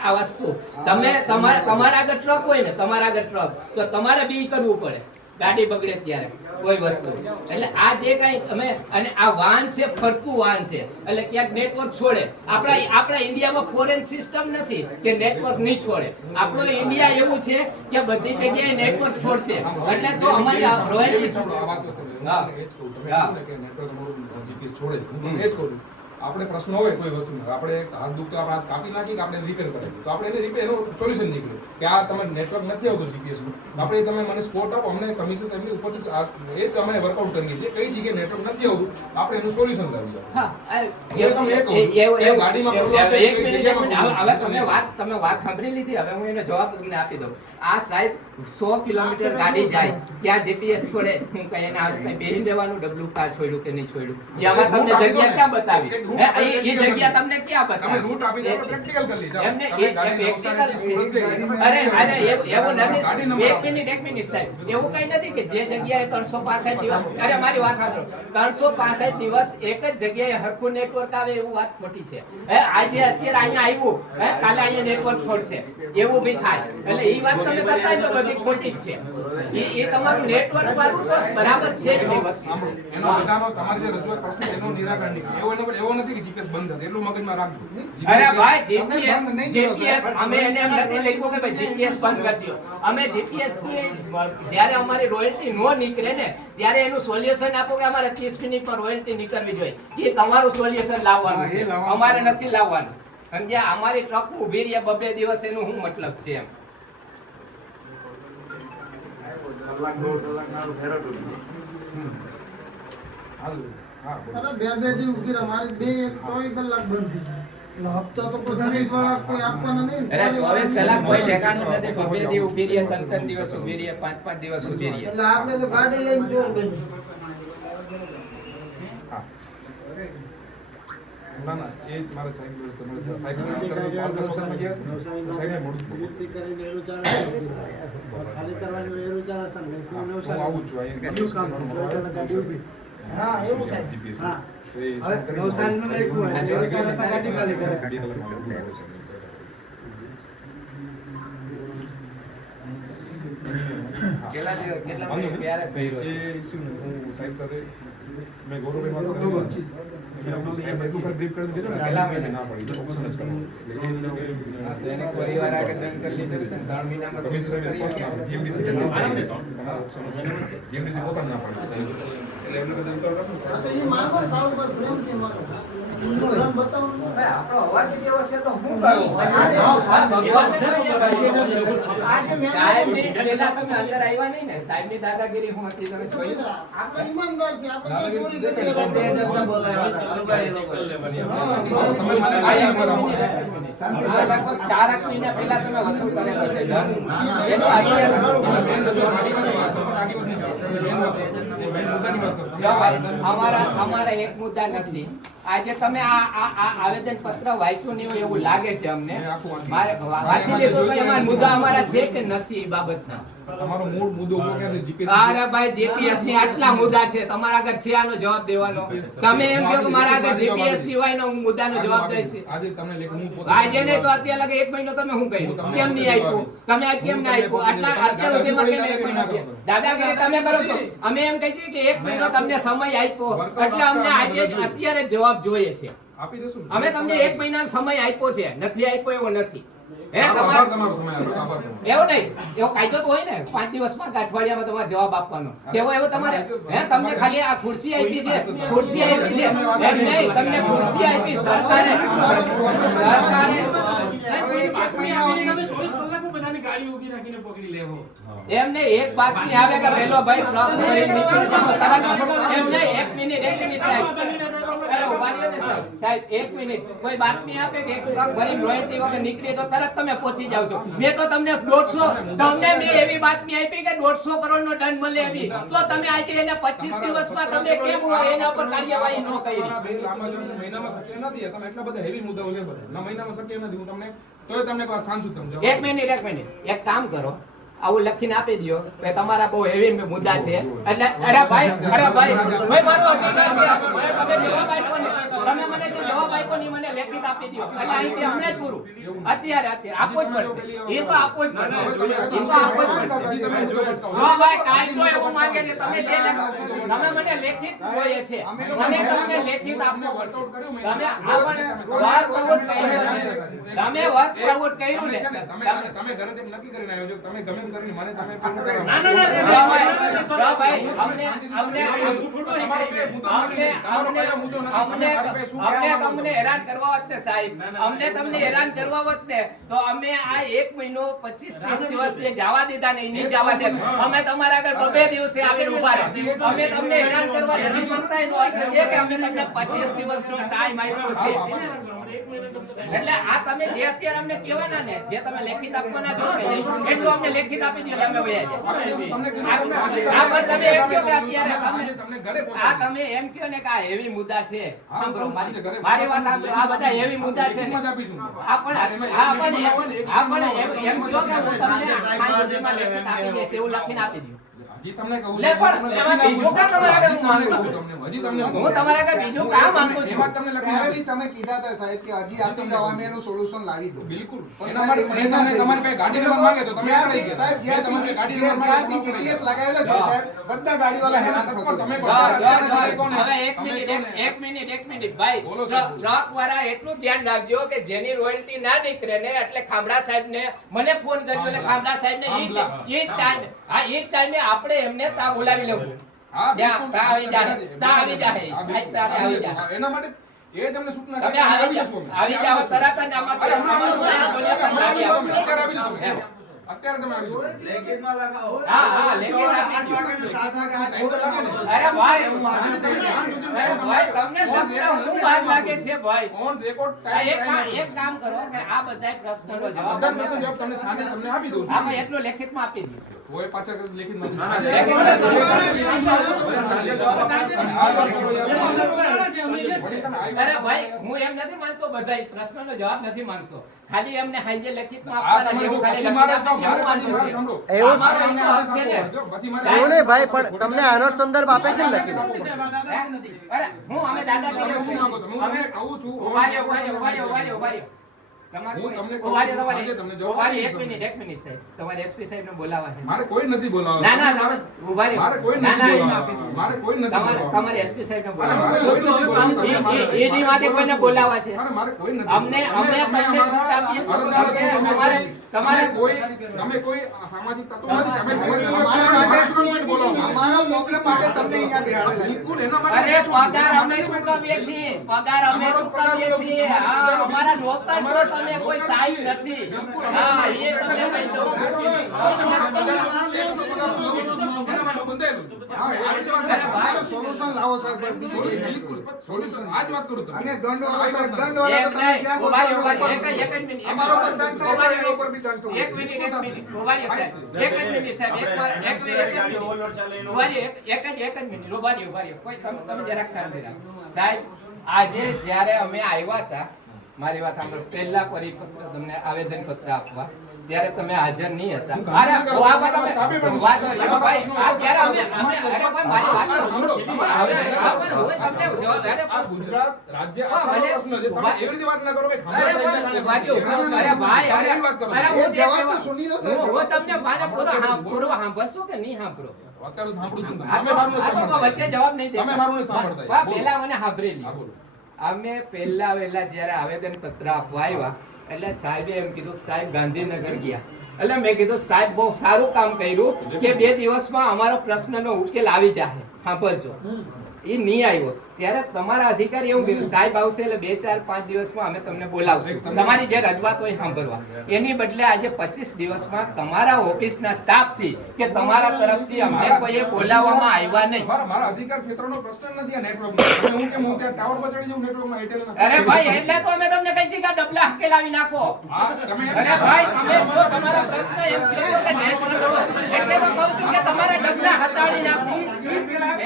આ વસ્તુ તમારા આગળ ટ્રક હોય ને, તમારા આગળ ટ્રક, તો તમારે બી કરવું પડે ગાડી બગડે ત્યારે કોઈ વસ્તુ. એટલે આ જે કઈ તમે, અને આ વાહન છે ફરતું વાહન છે, એટલે ક્યાંક નેટવર્ક છોડે. આપણા ઇન્ડિયામાં ફોરેન સિસ્ટમ નથી કે નેટવર્ક નહીં છોડે. આપણું ઇન્ડિયા એવું છે કે બધી જગ્યાએ નેટવર્ક છોડશે, એટલે તો અમારી રોયલ્ટી આપણે પ્રશ્ન હોય કોઈ વસ્તુનો, આપણે હાથ દુખતો આપણે હાથ કાપી નાખી કે આપણે રિપેર કરાવી, તો આપણે એને રિપેર એનું સોલ્યુશન નીકળ્યું કે આ તમારે નેટવર્ક નથી આવતું જીપીએસ નું, આપણે તમે મને સ્પોટ આપો, અમને કમિશન એમની ઉપરથી એ જ અમે વર્કઆઉટ કરીએ છીએ કઈ જગ્યાએ નેટવર્ક નથી આવતું, આપણે એનું સોલ્યુશન લાવીએ. તમે વાત સાંભળી લીધી, હવે હું એનો જવાબ તમને આપી દઉં. આ સાહેબ 100 કિલોમીટર ગાડી જાય ત્યાં જીપીએસ છોડે, હું કઈ એને બેહીને રહેવાનું ડબલું કા છોડ્યું કે નહીં છોડ્યું, એમાં તમને જગ્યા ક્યાં બતાવી? એ જગ્યા તમને ક્યાં બતાવી? રૂટ આપી દો, પ્રેક્ટિકલ કરી લીધા. એમને એવું નથી. એક મિનિટ સાહેબ, એવું કઈ નથી કે જે જગ્યાએ 365 દિવસ, અરે મારી વાત સાંભળો, 365 દિવસ એક જ જગ્યાએ હરખું નેટવર્ક આવે એવું વાત ખોટી છે. આજે અત્યારે અહીંયા આવ્યું, કાલે અહીંયા નેટવર્ક છોડશે, એવું બી થાય. એટલે એ વાત તમે કરતા તો બધી ખોટી જ છે. એ તમારું નેટવર્ક વાળું તો બરાબર છે જ નહીં વસ્તુ. એનો બધાનો તમારી જે રજૂઆત પ્રશ્ન એનો નિરાકરણ નીકળે. એવો નથી કે જીપીએસ બંધ થશે, એટલું મગજમાં રાખજો. અરે ભાઈ જીપીએસ અમે એને એમ નથી લખ્યું કે ભાઈ જીપીએસ બંધ કરી દો. અમે જીપીએસ ની જ્યારે અમારી રોયલ્ટી નો નીકળે ને ત્યારે એનું સોલ્યુશન આપો કે અમારે 30 મિનિટમાં રોયલ્ટી નીકળવી જોઈએ. એ તમારું સોલ્યુશન લાવવાનું છે, અમારે નથી લાવવાનું. સમજ્યા? અમારી ટ્રક ઊભી રહે 2 દિવસ, એનું શું મતલબ છે એમ? કલાક 1.5 કલાક ના ફેરો તૂટી અરે 2 દી ઉભી રહે, મારી 24 કલાક બંધ થઈ જાય. હપ્તા તો કોઈ કોઈ આપવાના નહીં. અરે 24 કલાક કોઈ ઠેકાણું નથી. 2 દી ઊભી રહે, 3 દિવસ ઊભી રહે, 5 દિવસ ઊભી રહે. એટલે આપણે તો ગાડી લઈને જોર બની. ના ના એ જ મારા સાહેબ તમારે સાહેબ સોશિયલ મીડિયા છે ને તો સાહેબને મોડું નિવૃત્તિ કરીને એનું ચાલે ખાલી કરવાની હોય એનું ચાલે સર નહીં તો હું આવું જ છું અહીંયા બીજું કામ છે ગાડી ઊભી હા એવું થાય GPS હા તો એ હવે નવસારીનું લખ્યું હોય એનું ચાર રસ્તા ગાડી ખાલી કરે ગાડી કલરમાં એવું લાગે છે કેટલા મિનિટ ક્યારે કર્યો છે? એ ઇસ્યુ ને હું સાહેબ સાથે મેં ગૌરવભાઈ વાત કરી સાહેબ એટલું પર બ્રીફ કરી દીધું ને કેટલા સાહેબે ના પાડી ઓપ્શન જ કરવાનું હા, તો એને પરિવાર આગળ દંડ કરી લીધો છે ને 3 મહિનામાં તો કમિશનર કરી સ્પષ્ટ ના શકે. જીએમડીસી તમારા ઓપ્શન જીએમડીસી પોતાને ના પાડી એટલે એમને બધા વિચાર રાખો આ તો એ માણસો કામ પર પ્રેમ છે મારો પ્રેમ બતાવો ને. ભાઈ, આપણો અવાજ જ એવો છે તો શું કરું? આ ભગવાનને કહીએ ભાઈ. આજે મેં સાહેબની પહેલા તમે અંદર આવ્યા નહીં ને? સાહેબની દાદાગીરી હું હતી તમે જોઈ? આપણે ઈમાનદાર છે આપણે કઈ ચોરી કરી આ લગભગ 4 મહિના પહેલા તમે વસૂલ કરેલો છે દંડ. એ તો અમારા એક મુદ્દા નથી. આજે તમે આ આવેદન પત્ર વાંચ્યું નહીં હોય એવું લાગે છે અમને. મારે વાંચી લીધું તો એમાં મુદ્દા અમારા છે કે નથી એ બાબતના? તમારો મૂળ મુદ્દો ઉભો ક્યાંથી જીપીએસ અરે ભાઈ, જીપીએસ ની આટલા મુદ્દા છે, તમારા આગળ છે આનો જવાબ દેવાનો? તમે એમ કહો કે મારા આગળ જીપીએસ સિવાયનો મુદ્દાનો જવાબ દઈશ. આજે તમને લેખ હું પોતે આજે નહીં તો અત્યારે લગે 1 મહિનો તમે શું કર્યું? કેમ નહીં આપ્યું? તમે આજ કેમ ના આપ્યું? આટલા અત્યાર સુધીમાં કેમ 1 મહિનો થયો? દાદાગીરી તમે કરો છો. અમે એમ કહી છીએ કે 1 મહિનો તમને સમય આપ્યો એટલે અમને આજે જ અત્યારે જ જવાબ જોઈએ છે. આપી દેશું ને. અમે તમને 1 મહિનાનો સમય આપ્યો છે, નથી આપ્યો એવો નથી. હે આભાર તમારો તમારો સમય આપો આભાર તમારો. એવું નહીં, એવો કાયદો તો હોય ને 5 દિવસમાં કે અઠવાડિયામાં તમારે જવાબ આપવાનો. એવો તમારે તમને ખાલી આ ખુરશી આપી છે, ખુરશી આપી છે એમ નહીં, તમને ખુરશી આપી સરકારે. એમ નહીં, એક બાતમી આવે કે પેલો ભાઈ ટ્રક ભરી નીકળે છે, તરત એમ નહીં, 1 મિનિટ સાહેબ. અરે ઉભા રહ્યો ને સાહેબ 1 મિનિટ. કોઈ બાતમી આપે કે એક ટ્રક ભરી રોયલ્ટી વગર નીકળી તો તરત તમે પહોંચી જાવ છો. મેં તો તમને 150 તમને મેં એવી બાતમી આપી કે 150 કરોડનો દંડ મળે એવી, તો તમે આજે એને 25 દિવસમાં તમે કેમ એના પર કાર્યવાહી ન કરી? તમારા બે લાંબા જવાબ મહિનામાં શક્ય નથી. તમે એટલા બધા હેવી મુદ્દાઓ છે બધા. ના મહિનામાં શક્ય નથી. હું તમને તોય તમને એક વાર સાંજુ તમને જવાબ. 1 મિનિટ એક કામ કરો, આવું લખીને આપી દો કે તમારા બહુ હેવી મુદ્દા છે એટલે અરે ભાઈ મારો અધિકાર છે. તમે જવાબ આપ્યો ને, તમે મને જે જવાબ આપ્યો ને મને લેખિત આપી દો એટલે અહીંથી હમણાં જ પૂરું. અત્યારે આપવો જ પડશે. એ તો આપવો જ પડશે. એ તો આપવો જ પડશે. જો ભાઈ કાયદો એવું માંગે છે, તમે જે તમે મને લેખિત જોઈએ છે, મને તમને લેખિત આપવો પડશે. તમે વર્ક પ્રવૃત્તિ કર્યું છે, તમે વર્ક પ્રવૃત્તિ કર્યું ને, તમે ઘરે તેમ નક્કી કરીને આવ્યો છો. તમે ગમે એમ કરીને મને તમે તમને હેરાન કરવા હોત ને સાહેબ, અમને તમને હેરાન કરવા હોત ને તો અમે આ 1 મહિનો 25-30 દિવસ જે જવા દીધા ને નહીં જવા દે. અમે તમારા આગળ 2 દિવસે આવીને ઉભા રહે. અમે તમને હેરાન કરવા નથી માંગતા. એનો અર્થ છે કે અમે તમને 25 દિવસનો ટાઈમ આપ્યો છે. એટલે આ તમે જે અત્યારે અમને કહેવાના ને, જે તમે લેખિત આપવાના છો એટલું અમને લેખિત આપી દો એટલે અમે વયા જઈએ. આ પણ તમે એમ કહો કે અત્યારે આ તમે એમ કહો ને કે આ હેવી મુદ્દા છે. સાંભળો મારી વાત સાંભળો, આ બધા હેવી મુદ્દા છે ને, આ પણ એમ કહો કે હું તમને 5 દિવસમાં લેખિત આપી દઈશ એવું લખીને આપી દઉં. હજી તમને કહું લે પણ એમાં બીજું કામ તમારા આગળ હું માંગુ છું. હજી તમને હું તમારા આગળ બીજું કામ માંગુ છું. તમને ત્યારે લખી બી તમે કીધા હતા સાહેબ કે હજી આપી જાઓ, અમે એનું સોલ્યુશન લાવી દો. બિલકુલ. પણ એના માટે સાહેબ, તમને તમારી પાસે ગાડી નંબર માંગે તો તમે જ્યારથી- કરાવી સાહેબ, દો. તમારી ગાડી નંબર માંગે તો જ્યારથી તમે GPS લગાવેલો છે સાહેબ, બધા ગાડીવાળા હેરાન થતો તમે હતો. કહો. હવે એક મિનિટ ભાઈ, બોલો સાહેબ. ટ્રક વાળા એટલું ધ્યાન રાખજો કે જેની રોયલ્ટી ના નીકળે ને એટલે ખામડા સાહેબ ને મને ફોન કરજો એટલે ખામડા સાહેબ ને ઈ ટાઈમે આપણે એમને ત્યાં બોલાવી લેવું. હા, ત્યાં બિલકુલ. આવી જાય સાહેબ, ત્યાં આવી જાય. એના માટે એ તમને સૂચના તમે આવી જાઓ તરત જ આમાં અરે હમણાં સોલ્યુશન લાવી આપો. અત્યારે તમે આવી જાઓ. લેખિતમાં લખાવો. હા હા લેખિત આપી દો. 7 વાગે આ ટાઈમ તો લાગે ને. અરે ભાઈ સાંજ સુધી અરે ભાઈ તમને લખતા હું વાર લાગે છે ભાઈ ઓન રેકોર્ડ આ ટાઈમ એક કામ કરો કે આ બધાય પ્રશ્નનો જવાબ બધા પ્રશ્ન જવાબ તમને સાંજે તમને આપી દઉં છું. આપણે એટલું લેખિતમાં આપી દો કોઈ પાછળ કશું લેખિત નથી. અરે ભાઈ હું એમ નથી માનતો બધાય પ્રશ્નનો જવાબ નથી માંગતો ખાલી એમને હાજે લેખિતમાં આ આપવાના તમે જેવું ખાલી પછી મારે લખી જાઓ, આપો, એવું મારે માંગુ છું. સાંભળો. એવું અમારો એક હક છે ને. પછી મારે એવું નહીં ભાઈ, પણ તમને આનો સંદર્ભ આપે છે ને લખીને. અરે હું અમે દાદા તમે શું માંગો છો? હું તમને કહું છું. ઉભા રહ્યો, ઉભા રહ્યો, ઉભા રહ્યો, ઉભા રહ્યો, ઉભા રહ્યો. તમારે હું તમને ઉભા રહ્યો, કહું છું, તમારે સાંજે તમને જવાબ ઉભા રહ્યો, આપીશ. એક મિનિટ સાહેબ તમારે એસપી સાહેબને બોલાવવા છે મારે કોઈ નથી બોલાવવાનું. ના ના તમે ઉભા રહ્યો. મારે કોઈ ના, નથી ના, બોલાવવાનું. મારે કોઈ નથી બોલાવવાનું. તમારે એસપી સાહેબને મારે કોઈ નથી બોલાવવા બોલાવવાનું. એની માટે કોઈને બોલાવવા છે મારે કોઈ નથી અમને બોલાવવાનું. તમને છૂટ આપીએ તો અરજદાર છો, તમે તમારે તમે કોઈ સામાજિક તત્વ નથી. તમે કોઈ અમારા માટે બોલાવો. અમારો પ્રોબ્લેમ માટે તમને અહીંયા બેહાડેલા છે. બિલકુલ એના માટે અરે પગાર અમે ચૂકવીએ છીએ પગાર અમે ચૂકવીએ છીએ હા અમારા નોકર છો તમે કોઈ સાહેબ નથી હા એ તમને કહી દઉં એના માટે બંધાયેલું છે. હા, આ રીતે વાત અરે કરો. અમારો સોલ્યુશન લાવો સાહેબ બીજું કંઈ નથી. બિલકુલ સોલ્યુશન આજ વાત કરું તમે. અને દંડ વાળો સાહેબ દંડ વાળો તો તમે ક્યાં બોલશો? એક જ મિનિટ અમારો પર દંડ થાય તો એના ઉપર બી દંડ થવો. એક મિનિટ ઉભા રહ્યો સાહેબ એક જ મિનિટ સાહેબ એક મિનિટ ઉભા રહ્યો કોઈ તમે જરાક શાંતિ રાખો સાહેબ આજે જ્યારે અમે આવ્યા હતા મારી વાત સાંભળો પહેલા પરિપત્ર તમને આવેદન પત્ર આપવા ત્યારે તમે હાજર નહીં હતા અરે આ વાત અમે વાત ભાઈ આ ત્યારે અમે અરે ભાઈ મારી વાત સાંભળો. તમને જવાબ આ ગુજરાત રાજ્ય આખાનો પ્રશ્ન છે. તમે એવી રીતે વાત ના કરો કે ખાંભા અરે સાહેબના કારણે ભાઈ અરે એવી વાત કરો. અરે એ જવાબ તો સુની લો સાહેબ. હું તમને માને પૂરો સાંભળશો કે નહીં સાંભળો અત્યારે સાંભળું છું આ તમે મારું તો સાંભળતા વચ્ચે જવાબ નહીં તમે મારું નહીં સાંભળતા. વાહ, બોલો. પહેલા મને સાંભળેલી હા, બોલો. અમે પહેલા વહેલા જ્યારે આવેદન પત્ર આપવા આવ્યા એટલે સાહેબે એમ કીધું કે સાહેબ ગાંધીનગર ગયા એટલે મેં કીધું સાહેબ બહુ સારું કામ કર્યું કે 2 દિવસમાં અમારો પ્રશ્નનો ઉકેલ આવી જાય સાંભળજો એ નહીં આવ્યો ત્યારે તમારા અધિકારી એવું કીધું સાહેબ આવશે એટલે 2, 4, 5 દિવસમાં અમે તમને બોલાવશું તમારી જે રજૂઆત હોય સાંભળવા એની બદલે આજે 25 દિવસમાં તમારા ઓફિસના સ્ટાફથી કે તમારા તરફથી અમને કોઈએ બોલાવવામાં આવ્યા નહીં મારા અધિકાર ક્ષેત્રનો પ્રશ્ન નથી આ નેટવર્કનો. તમે હું કેમ હું ત્યાં ટાવર પર ચડી જાઉં નેટવર્કમાં એરટેલના? અરે ભાઈ એટલે તો અમે તમને કહી છીએ કે ડબલા હકેલાવી નાખો હા, તમે એમ અરે ભાઈ તમે જો તમારા પ્રશ્ન એમ કહો કે નેટવર્ક હોય, એટલે તો કહું છું કે તમારા ડબલા હટાવી નાખો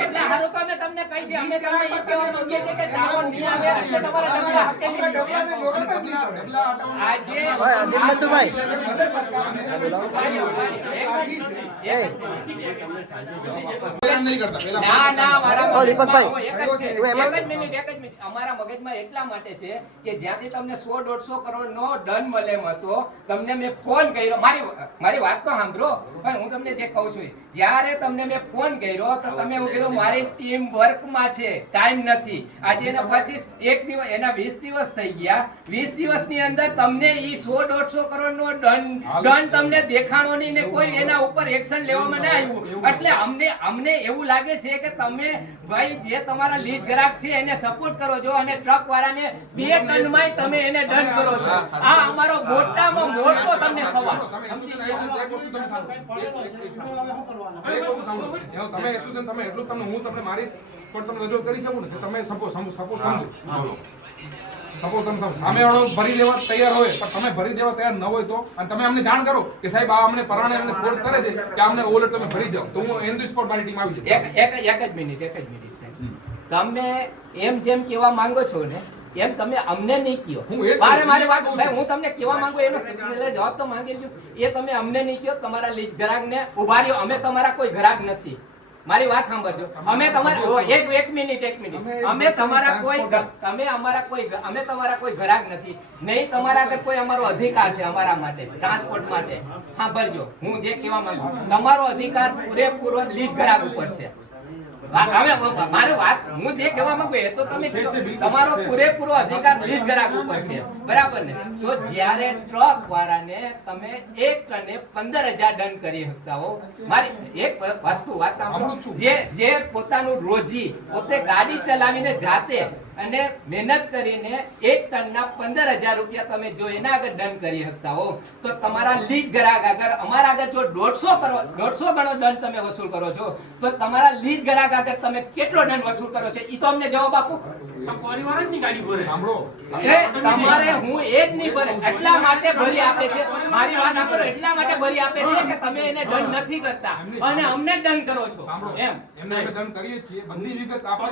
એટલે હારું તો અમે તમને કહી છીએ અમે તમને એ કહેવા માંગીએ છીએ કે ટાવર નહીં આવે એટલે તમારા ડબલા હકેલી આપણે ડબલાને જરૂરત જ નહીં પડે. ડબલા હટાવવાના આજે ભાઈ, અધિમતુભાઈ. ભલે સરકારને કલ્યાણ નહીં કરતા. પહેલા ના ના મારા ઓ, દીપકભાઈ. એક જ છે. હું એમાં- એક જ મિનિટ અમારા મગજમાં એટલા માટે છે કે જ્યાંથી તમને 100-150 કરોડનો દંડ મળે હતો તમને મેં ફોન કર્યો મારી વાત તો સાંભળો પણ હું તમને જે કહું છું જ્યારે તમને મેં ફોન કર્યો તો તમે એવું કીધું મારી ટીમ વર્કમાં છે ટાઈમ નથી આજે એના 25 દિવસ એના 20 દિવસ થઈ ગયા 20 દિવસની અંદર તમને ઈ 100-150 કરોડનો દંડ તમને દેખાણો નહીં ને કોઈ એના ઉપર એક્શન લેવામાં ના આવ્યું એટલે અમને એવું લાગે છે કે તમે ભાઈ જે તમારા લીડ ગ્રાહક છે એને સપોર્ટ કરો છો અને ટ્રક વાળાને 2 ટનમાંય તમે એને દંડ કરો છો આ અમારો મોટામાં મોટો તમને સવાલ તમે એસોસિએશન એક વસ્તુ તમે સાંભળો. એક વસ્તુ સાંભળો. તમે એસોસિએશન તમે એટલું તમને હું તમને મારી પણ તમને રજૂઆત કરી શકું ને કે તમે સપોઝ સમજો સપોઝ તમે સમજો સામેવાળો ભરી દેવા તૈયાર હોય પણ તમે ભરી દેવા તૈયાર ન હોય તો અને તમે અમને જાણ કરો કે સાહેબ આ અમને પરાણે અમને ફોર્સ કરે છે કે અમને ઓવરલોડ તમે ભરી જાઓ તો હું એન ધ સ્પોટ મારી ટીમ આવી જાય. એક જ મિનિટ સાહેબ તમે એમ જેમ કહેવા માંગો છો ને એમ તમે અમને નહીં કહો હું એ જ મારી વાત કહું છું. ભાઈ હું તમને કહેવા માંગુ એનો જવાબ તો માંગી લ્યો એ તમે અમને નહીં કહો તમારા લીજ ગ્રાહકને ઉભા રહ્યો અમે તમારા કોઈ ગ્રાહક નથી મારી વાત સાંભળજો અમે તમારા એક મિનિટ અમે તમારા કોઈ ગ્રાહક નથી નહીં તમારા આગળ કોઈ અમારો અધિકાર છે અમારા માટે ટ્રાન્સપોર્ટ માટે સાંભળજો હું જે કહેવા માંગુ તમારો અધિકાર પૂરેપૂરો લીજ ગ્રાહક ઉપર છે મારી વાત હું જે કહેવા માંગુ એ તો તમે કહો. તમારો પૂરેપૂરો અધિકાર લીજ ગ્રાહક ઉપર છે બરાબર ને તો જ્યારે ટ્રક વાળાને તમે 1 ટને 15,000 દંડ કરી શકતા હો મારી એક વસ્તુ વાત સાંભળો. જે પોતાનું રોજી પોતે ગાડી ચલાવીને જાતે અને મહેનત કરીને 1 ટનના 15,000 રૂપિયા તમે જો એના આગળ દંડ કરી શકતા હો તો તમારા લીજ ગ્રાહક આગળ અમારા આગળ જો 150 ગણો દંડ તમે વસૂલ કરો છો તો તમારા લીજ ગ્રાહક આગળ તમે કેટલો દંડ વસૂલ કરો છો એ તો અમને જવાબ આપો. સાંભળો, તમારે હું એ જ નહીં ભરે એટલા માટે ભરી આપે છે. મારી વાત સાંભળો, એટલા માટે ભરી આપે છે કે તમે એને દંડ નથી કરતા અને અમને દંડ કરો છો સાંભળો, એમ. એમને અમે દંડ કરીએ જ છીએ. બધી વિગત આપણે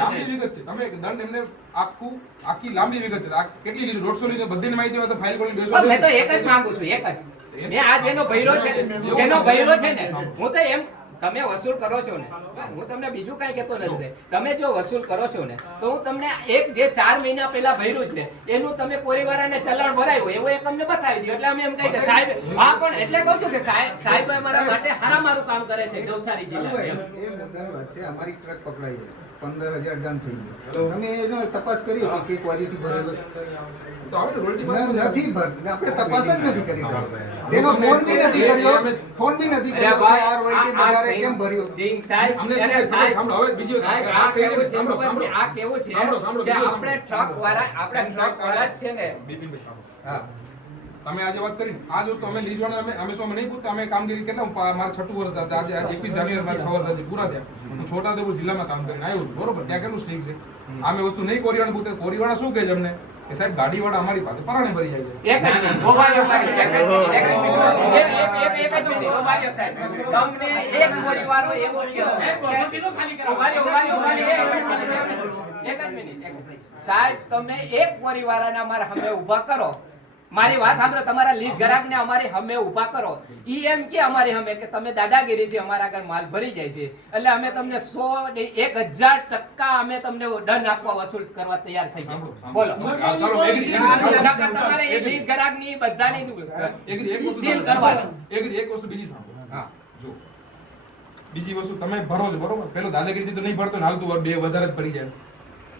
લાંબી વિગત છે. તમે દંડ એમને આખી લાંબી વિગત છે. આ કેટલી લીધું? 150 લીધું. બધીની માહિતી હોય તો ફાઇલ ખોલીને બેસો. મેં તો એક જ માંગુ છું, એક જ. મેં આ જેનો ભર્યો છે ને હું તો એમ તમે વસૂલ કરો છો ને, હું તમને બીજું કઈ કહેતો નથી. તમે જો વસૂલ કરો છો ને તો હું તમને એક જે 4 મહિના પહેલા ભર્યું છે એનું તમે કોરીવાળાને ચલણ ભરાયું એવું એક અમને બતાવી દો એટલે અમે એમ કહી કે સાહેબ હા પણ એટલે કહું છું કે સાહેબ અમારા માટે હારામારું કામ કરે છે નવસારી જિલ્લા. એ મુદ્દાની વાત છે. અમારી ટ્રક પકડાઈ છે, 15,000 દંડ થઈ ગયો. તમે એનો તપાસ કર્યો કે કઈ ક્વોલિટી ભરેલો છે? તો આવે ને રોયલ્ટી પાસ નથી આપણે તપાસ જ નથી કરી. તેનો ફોન બી નથી કર્યો કે આ રોયલ્ટી બજારે કેમ ભર્યો. સિંહ સાહેબ, અમને અરે શું સાહેબ, સાંભળો, હવે બીજી વાત. સાહેબ, આ કેવું છે ખબર છે? આ કેવું છે સાંભળો, કે આપણે ટ્રક વાળા જ છે ને. બિપિનભાઈ સાંભળો. હા. તમે આજે વાત કરી આ જ વસ્તુ અમે લીઝ વાળા અમે શું નહીં પૂછતા. અમે કામગીરી કેટલા મારા 6ઠું વર્ષ હતા. આજે 21 જાન્યુઆરી મારા 6 વર્ષ આજે પૂરા થયા. હું છોટાઉદેપુર જિલ્લામાં કામ કરીને આવ્યો છું. બરોબર, ત્યાં કેટલું સ્ટ્રીક છે. અમે વસ્તુ નહીં કોરીવાળા પૂછે. કોરીવાળા શું કહે છે અમને કે સાહેબ ગાડીવાળા અમારી પાસે પરાણે ભરી જાય છે. એક જ મિનિટ, ઉભા રહ્યો સાહેબ. તમને એક પરિવારો એવો કહ્યો એક જ મિનિટ સાહેબ, તમે એક પરિવારના અમારા સામે ઊભા કરો. મારી વાત સાંભળો, તમારા લીડ ગ્રાહકને અમારી સામે ઊભા કરો. ઈ એમ કે અમારી સામે કે તમે દાદાગીરીથી અમારા આગળ માલ ભરી જાય છે એટલે અમે તમને 100,000% અમે તમને દંડ આપવા વસૂલ કરવા તૈયાર થઈ ગયા. બોલો. તમારે એ લીડ ગ્રાહકની બધાની સીલ કરવાની. એક વસ્તુ બીજી સાંભળો. હા, જો બીજી વસ્તુ તમે ભરો છો બરોબર. પેલો દાદાગીરીથી તો નહીં ભરતો ને હાલતું બે વધારે જ ભરી જાય.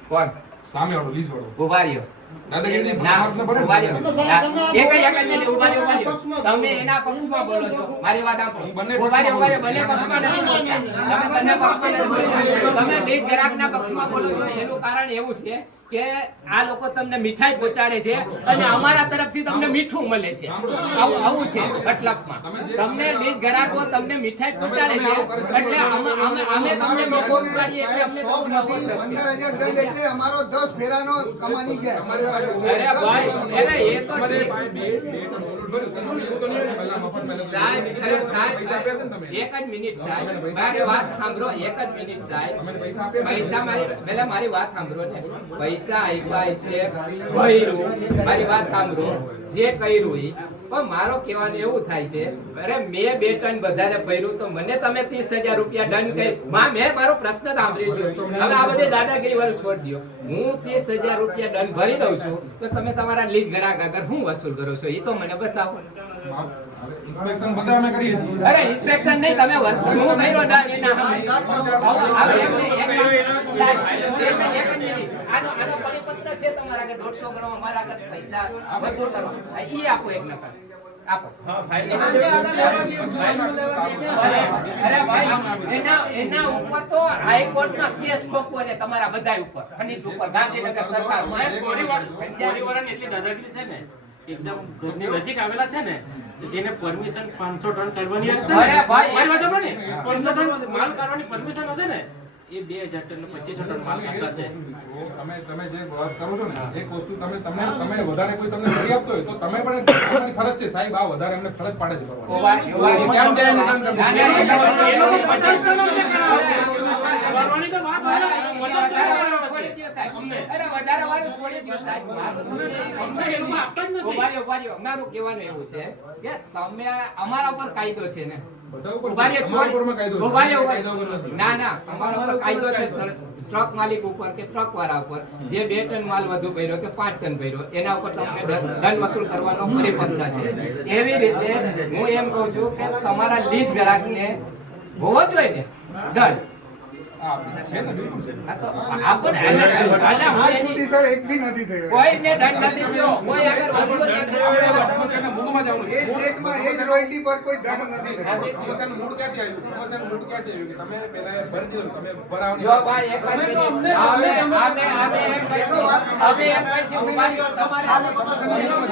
કોણ? સામે વાળો લીઝ વાળો ઉભા રહ્યો. દાદાગીરીથી ના, ભરતો ભરે ને. ઉભા રહ્યો. એક જ મિનિટ ઉભા રહ્યો. તમે એના પક્ષમાં બોલો છો. મારી વાત સાંભળો. ઉભા રહ્યો. બંને પક્ષમાં નથી બોલતા. તમે બંને પક્ષમાં નથી બોલતા. તમે લીડ ગ્રાહકના પક્ષમાં બોલો છો. એનું કારણ એવું છે કે આ લોકો તમને મીઠાઈ પહોંચાડે છે અને અમારા તરફથી તમને મીઠું મળે છે. આવું છે મતલબમાં. તમને લીડ ગ્રાહકો તમને મીઠાઈ પહોંચાડે છે એટલે અમે તમને મીઠું પહોંચાડીએ એટલે અમને 100 નથી, 15,000 દંડ એટલે અમારો 10 ફેરાનો કમાની ગયા. 15,000 અરે ભાઈ, અરે એ તો અમારે ઠીક. ભાઈ બે ટન ઓલું ભર્યું. તમે એવું તો નહીં હોય કે પહેલા મફત મેળવ્યું. સાહેબ, અરે સાહેબ, પૈસા આપ્યા છે ને તમે? એક જ મિનિટ સાહેબ, મારી વાત સાંભળો. એક જ મિનિટ સાહેબ. અમે પૈસા આપ્યા છે. પૈસા પહેલા મારી વાત સાંભળો ને. પૈસા આપ્યા છે, ભર્યું. મારી વાત સાંભળો. જે કર્યું ઈ પણ મારો કહેવાનું એવું થાય છે, અરે મેં 2 ટન વધારે ભર્યું તો મને તમે 30,000 રૂપિયા દંડ કહી. મેં મારો પ્રશ્ન સાંભળી લ્યો. હવે આ બધી દાદાગીરી વાળું છોડી દો. હું 30,000 રૂપિયા દંડ ભરી દઉં છું તો તમે તમારા લીજ ગ્રાહક આગળ શું વસૂલ કરો છો એ તો મને બતાવો. ઇન્સ્પેક્શન બધા અમે કરીએ છીએ. અરે ઇન્સ્પેક્શન નહીં, તમે વસૂલ હું કર્યો દંડ એના સામે. હવે એમને એક મિનિટ. આનો પરિપત્ર છે તમારા આગળ 150 ગણો અમારા આગળ પૈસા વસૂલ કરો. ઈ આપો એક નકલ. આપો. અરે ભાઈ, એના ઉપર તો હાઈકોર્ટમાં કેસ ઠોકવો છે તમારા બધા ઉપર. ખનીજ ઉપર, ગાંધીનગર સરકાર ઉપર. પરિવારણ એટલી દાદાગીરી છે ને, એકદમ ઘરની નજીક આવેલા છે ને, જેને પરમિશન 500 ટન કાઢવાની હશે ને, અરે ભાઈ, મારી વાત સાંભળો ને, 500 ટન માલ કાઢવાની પરમિશન હશે ને, એ 2,000 ટન 2500 ટન માલ કાઢતા છે. તમે જે વાત કરો છો ને એક વસ્તુ તમે વધારે કોઈ તમને કરી આપતો હોય તો તમે પણ તમારી ફરજ છે સાહેબ. આ વધારે અમને ફરજ પાડે છે કરવાની. કેમ જાય ને કામ કરવું? એ લોકો 50 ટન અમને કરવાની તો વાત હોય ને, 50 ટન છોડી દ્યો સાહેબ. અરે વધારે વાળું છોડી દ્યો સાહેબ. અમને એ લોકો આપતા જ નથી. ઉભા રહ્યો. અમારું કહેવાનું એવું છે કે તમે અમારા ઉપર કાયદો છે ને. બધા ઉપર ઉભા છે. રહ્યો, અમારા ઉપરમાં કાયદો છે. ઉભા રહ્યો. કાયદો વગર નથી. ના અમારા ઉપર કાયદો છે સર. ટ્રક માલિક ઉપર કે ટ્રક વાળા ઉપર જે 2 ટન માલ વધુ ભર્યો કે 5 ટન ભર્યો એના ઉપર તમને દંડ વસૂલ કરવાનો પરિપત્ર છે. એવી રીતે હું એમ કહું છું કે તમારા લીજ ગ્રાહકને હોવો જોઈએ ને દંડ. આ છે ને બિલકુલ છે. આ તો આપણને આલા આજ સુધી સર એક બી નથી થયો. કોઈને દંડ નથી થયો, કોઈ આગળ વસૂલ નથી આપણે હવે સમસ્યાના મૂળમાં જવાનું એ જ ડેટમાં એ જ રોયલ્ટી પર કોઈ દંડ નથી થયો. સમસ્યાનું મૂળ ક્યાંથી આવ્યું? સમસ્યાનું મૂળ ક્યાંથી આવ્યું કે તમે પહેલા ભરી દીધું, તમે ભરાવની જો ભાઈ એક જ મિનિટ. અમે એમ કહીએ છીએ, ઉભા રહ્યો, તમારે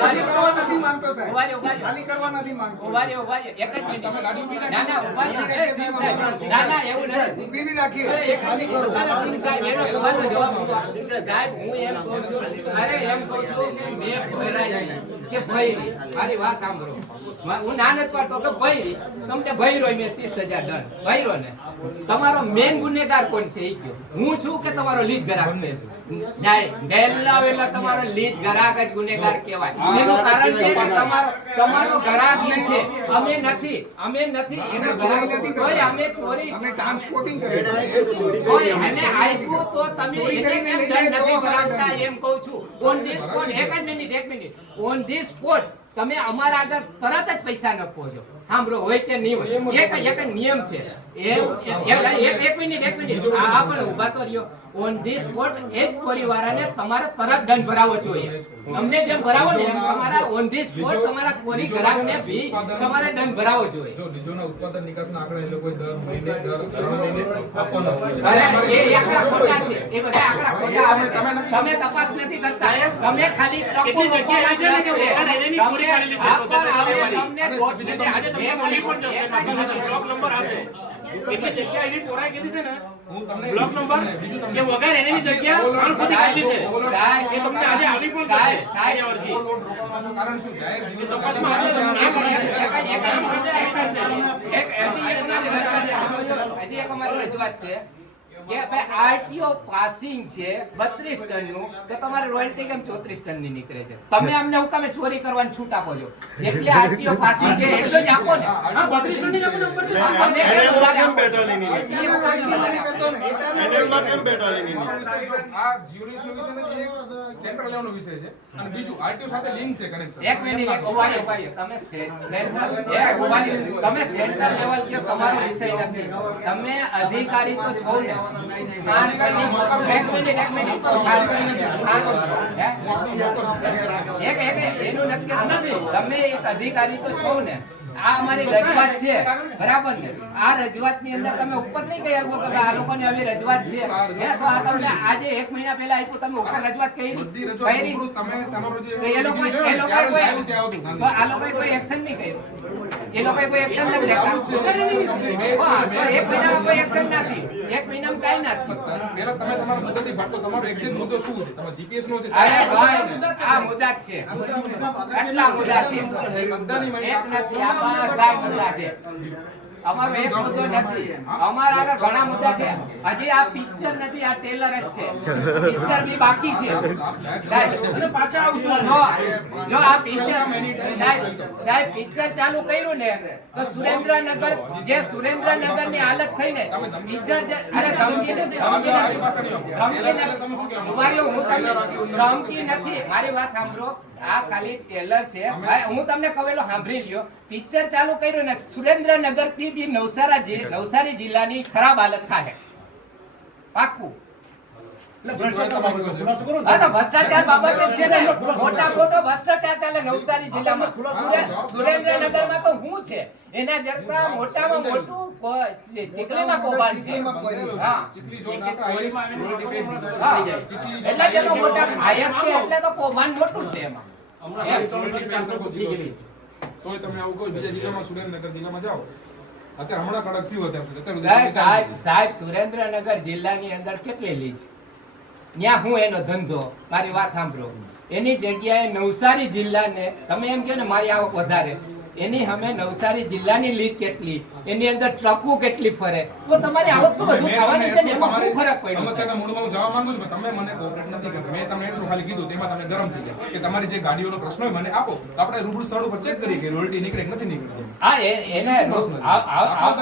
ખાલી કરવા નથી માંગતો સાહેબ. ઉભા રહ્યો, ઉભા રહ્યો. ખાલી કરવા નથી માંગતો. ઉભા રહ્યો, ઉભા રહ્યો. એક જ મિનિટ. તમે ગાડી ઊભી ના ના ઉભા રહ્યો. એ સિંહ સાહેબ. ના ના એવું નથી. ઊભી બી રાખીએ. અરે એક ખાલી કરો. સિંહ સાહેબ એનો સવાલનો જવાબ આપો. સાહેબ હું એમ કહું છું, અરે એમ કહું છું કે મેં ભરાઈ કે ભયરી. મારી વાત સાંભળો. હું ના નથી પાડતો કે ભયરી. તમને ભયરો મેં 30,000 દંડ ભયરો ને. તમારો મેન ગુનેગાર કોણ છે એ કયો? હું છું કે તમારો લીજ ગ્રાહક છે? ડેલાવેલા તમારો લીજ ગ્રાહક જ ગુનેગાર કહેવાય. એનું કારણ છે કે તમારો ગ્રાહક ઈ છે, અમે નથી. એનું ચોરી નથી કોઈ કરતા. અમે ચોરી અમે ટ્રાન્સપોર્ટિંગ કરીએ. કોઈ એને આપ્યું તો તમે ચોરી એને કરીને કેમ લઈ દંડ જાય તો નથી અમારે ભરાવતા દંડ. એમ કહું છું. ઓન ધી સ્પોટ એક મિનિટ ઓન ધી સ્પોટ તમે અમારા આગળ તરત જ પૈસા નખો છો. સાંભળો હોય કે નહીં હોય, એક જ નિયમ છે. એક મિનિટ આ પણ ઊભા તો રહ્યો. ઓન ધી સ્પોટ એ જ પરિવારને તમારે તરત દંડ ભરાવવો જોઈએ. અમને જેમ ભરાવો ને એમ તમારા ઓન ધી સ્પોટ તમારા કોરી ગ્રાહકને બી તમારે દંડ ભરાવવો જોઈએ. જો લીજોના ઉત્પાદન નિકાસના આંકડા એ લોકોએ દર મહિને દર 3 મહિને આપવાના હોય છે. અરે એ આંકડા ખોટા છે. એ બધા આંકડા ખોટા આવે છે. તમે તપાસ નથી કરતા. તમે ખાલી કેટલી જગ્યાએ છે ને કે વગર એની પૂરી પાડેલી છે. તમને આજે તમને મળી પણ જશે. બ્લોક નંબર આવે. કેટલી જગ્યા એવી પોરાઈ ગયેલી છે ને હું તમને બ્લોક નંબર બીજું તમને કે વગર એની જગ્યા ત્રણ પૂરી પાડેલી છે. સાહેબ, એ તમને આજે આવી પણ જશે. સાહેબ, અરજી. ઓવરલોડ રોકવાનું કારણ શું? જાહેર જીવન તપાસમાં આવે. હજી એક અમારી રજૂઆત છે કે ભાઈ આરટીઓ પાસિંગ છે 32 ટનનું, તો તમારે રોયલ્ટી કેમ 34 ટનની નીકળે છે? તમે અમને હું કામે ચોરી કરવાની છૂટ આપો છો? જેટલી આરટીઓ પાસિંગ છે એટલો જ આપો ને. હા 32 ની નંબર છે. તમે કેમ વધારે આપો? એટલાનો રોયલ્ટી નથી કરતો ને. એટલાનો રોયલ્ટી આ જીઓલીસનો વિષય નથી, એક સેન્ટ્રલ લેવલનો વિષય છે અને બીજું આરટીઓ સાથે લિંક છે કનેક્શન. એક મિનિટ ઉભા રહ્યો. તમે સેન્ટ્રલ લેવલ કે તમારો વિષય નથી. તમે અધિકારી તો છો ને. એક મિનિટ એનું નથી કહેતો. તમે એક અધિકારી તો છો ને. આ અમારી રજૂઆત છે, બરાબર ને? આ રજૂઆતની અંદર તમે ઉપર નહીં કહી શકો કે આ લોકોની આવી રજૂઆત છે. તો આ તમને આજે 1 મહિના પહેલા આપ્યું, તમે ઉપર રજૂઆત કરી. બધી રજૂઆત રૂબરૂ તમે તમારો જે તો એ લોકો વિડીયો જોયો ને, ત્યારે live ત્યાં આવતું. તો આ લોકોએ કોઈ એક્શન નહીં કર્યું. એ લોકોએ કોઈ એક્શન નથી લેતા. તો 1 મહિનામાં કોઈ એક્શન નથી. 1 મહિનામાં કાંઈ નથી. પહેલા તમે તમારા મુદ્દાથી ભાગતો. તમારો એક્ઝેક્ટ મુદ્દો શું છે? તમારો જીપીએસ નો છે? અરે ભાઈ, આ મુદ્દા જ છે. કેટલા મુદ્દા છે? બધાની માહિતી એક નથી, આ બધા મુદ્દા છે. અમારો એક મુદ્દો નથી. અમારા આગળ ઘણા મુદ્દા છે. હજી આ પિક્ચર નથી, આ ટેલર જ છે. પિક્ચર બી બાકી છે. જો આ પિક્ચર સાહેબ પિક્ચર ચાલુ કર્યું ને તો સુરેન્દ્રનગર ની હાલત થઈ ને પિક્ચર અરે ધમકી નથી. મારી વાત સાંભળો. આ ખાલી ટેલર છે. હું તમને કહેલો સાંભળી લ્યો. પિક્ચર ચાલુ કર્યું ને સુરેન્દ્રનગર થી બી નવસારી જિલ્લાની ખરાબ હાલત થાય. પાક્કું. હા તો ભ્રષ્ટાચાર બાબતે છે ને. મોટા મોટો ભ્રષ્ટાચાર ચાલે નવસારી જિલ્લામાં. સુરેન્દ્રનગરમાં તો શું છે? એના કરતા મોટામાં મોટું ચીખલીમાં કૌભાંડ છે. હા ચીખલી જો નાકા highest royalty paid છે. હા. એટલે જ એનો મોટા highest છે એટલે તો કૌભાંડ મોટું છે એમાં. હમણાં 400 થઈ ગયેલી. તોય તમે આવું કહો બીજા જિલ્લામાં સુરેન્દ્રનગર જિલ્લામાં જાઓ. અત્યારે હમણાં કડક થયું અત્યારે સાહેબ સુરેન્દ્રનગર જિલ્લાની અંદર કેટલી લીજ? ત્યાં હું એનો ધંધો. મારી વાત સાંભળો. એની જગ્યાએ નવસારી જિલ્લાને તમે એમ કહો ને મારી આવક વધારે, એની સામે નવસારી જિલ્લાની લીજ કેટલી, એની અંદર ટ્રકો કેટલી ફરે, તો તમારી આવક તો વધુ થવાની છે ને. એમાં શું ફરક પડ્યો? સમસ્યાના મૂળમાં હું જવા માંગુ છું, તમે મને કોઓપરેટ નથી કરતા. મેં તમને એટલું ખાલી કીધું, તેમાં તમે ગરમ થઈ ગયા કે તમારી જે ગાડીઓનો પ્રશ્ન હોય મને આપો, તો આપણે રૂબરૂ સ્થળ ઉપર ચેક કરીએ કે રોયલ્ટી નીકળે કે નથી નીકળતી. હા એને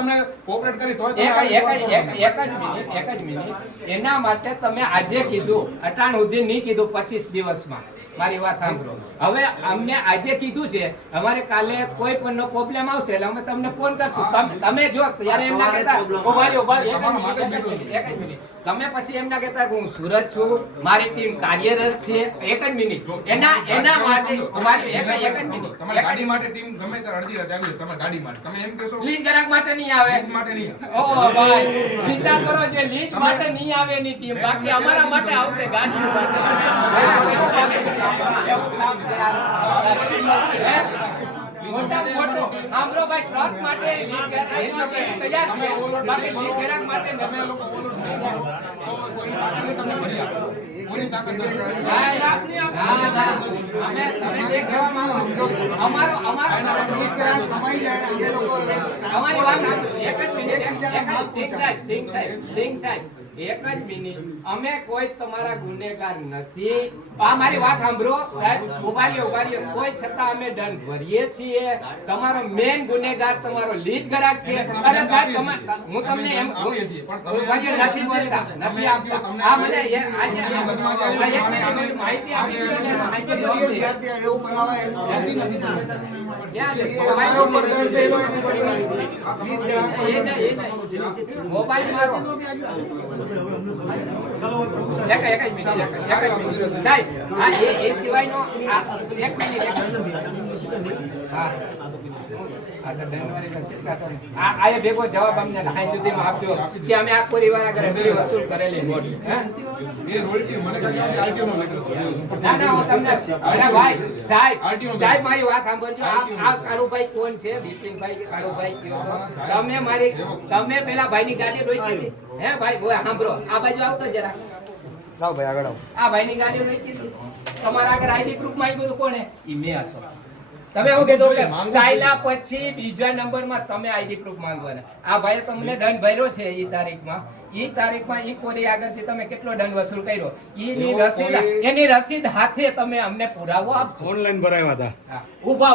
તમને કોઓપરેટ કરી તો એક જ મિનિટ. એના માટે તમે આજે કીધું, અટાણ સુધી નહીં કીધું 25 દિવસમાં. મારી વાત સાંભળો. હવે અમને આજે કીધું છે અમારે કાલે કોઈ પણ નો પ્રોબ્લેમ આવશે એટલે અમે તમને ફોન કરશું. તમે જો ત્યારે એમ ના કહેતા ઉભા રહ્યો, એક જ મિનિટ. તમે પછી એમ ના કહેતા કે હું સુરત છું, મારી ટીમ કાર્યરત છે. એક જ મિનિટ. એના માટે ઉભા રહ્યો, એક જ મિનિટ. તમારી ગાડી માટે ટીમ ગમે ત્યારે અડધી રાતે આવી જશે તમારી ગાડી માટે. તમે એમ કહેશો લીજ ગ્રાહક માટે નહીં આવે. લીઝ માટે નહીં આવે. ઓ ભાઈ વિચાર કરો જે લીજ માટે નહીં આવે એની ટીમ, બાકી અમારા માટે આવશે ગાડી માટે. એવું કામ છે યાર. હે? મોટા મોટો આમરો ભાઈ ટ્રક માટે લીજ ગ્રાહક તૈયાર છે, બાકી લીજ ગ્રાહક માટે તમે લોકો બોલો છો, તો કોઈની તાકાત તમને મળી આપો. કોઈની તાકાત નથી. અમે જે કહેવા માંગો છો, અમારો લીજ ગ્રાહક કમાઈ જાય ને અમે લોકો હવે અમારી વાત એક જ મિનિટ, એકબીજાને માફ સિંહ સાહેબ એક જ મિનિટ. અમે કોઈ તમારા ગુનેગાર નથી. આ મારી વાત સાંભળો સાહેબ, ઉભા રહ્યો. કોઈ છતાં અમે દંડ ભરીએ છીએ. તમારો મેન ગુનેગાર તમારો લીજ ગ્રાહક છે. અરે સાહેબ હું તમને એમ નથી બોલતા, નથી આપતા. આ મને આજે એક મિનિટ માહિતી આપી દો ને, માહિતી જવાબ દે. વિદ્યાર્થી એવું બનાવાય નથી ના ક્યાં છે? અમારો પર દંડ થયેલો એને લીજ ગ્રાહક મોબાઈલ મારો. એક જ મિનિટ. સાહેબ એ સિવાયનો એક મિનિટ. હા આ તો દંડવાળી રસીદ કાઢો ને. આ ભેગો જવાબ અમને લાઈન સુધીમાં આપજો કે અમે આ પરિવાર આગળ એટલી વસૂલ કરેલી નોટ. હે એ રોયલ્ટી મને કહે કે આરટીઓ નો લેટર છે. ના હું તમને અરે ભાઈ સાહેબ મારી વાત સાંભળજો. આ કાળુભાઈ કોણ છે? બિપિનભાઈ કે કાળુભાઈ કયો તો? તમે પેલા ભાઈની ગાડી રોકી હતી. હે ભાઈ બોય સાંભળો, આ બાજુ આવતો જરા. લાવ ભાઈ આગળ આવો. આ ભાઈની ગાડી રોકી હતી. તમારા આગળ આઈડી પ્રૂફ માંગ્યું હતું કોણે? ઈ મેં હતો. તમે એવું કીધું કે સાયલા પછી બીજા નંબરમાં તમે આઈડી પ્રૂફ માંગવાના. આ ભાઈએ તમને દંડ ભર્યો છે ઈ તારીખમાં ઈ કોરી આગળથી તમે કેટલો દંડ વસૂલ કર્યો એની રસીદ હાથે તમે અમને પુરાવો આપજો. ઓનલાઈન ભરાયા હતા. હા, ઊભા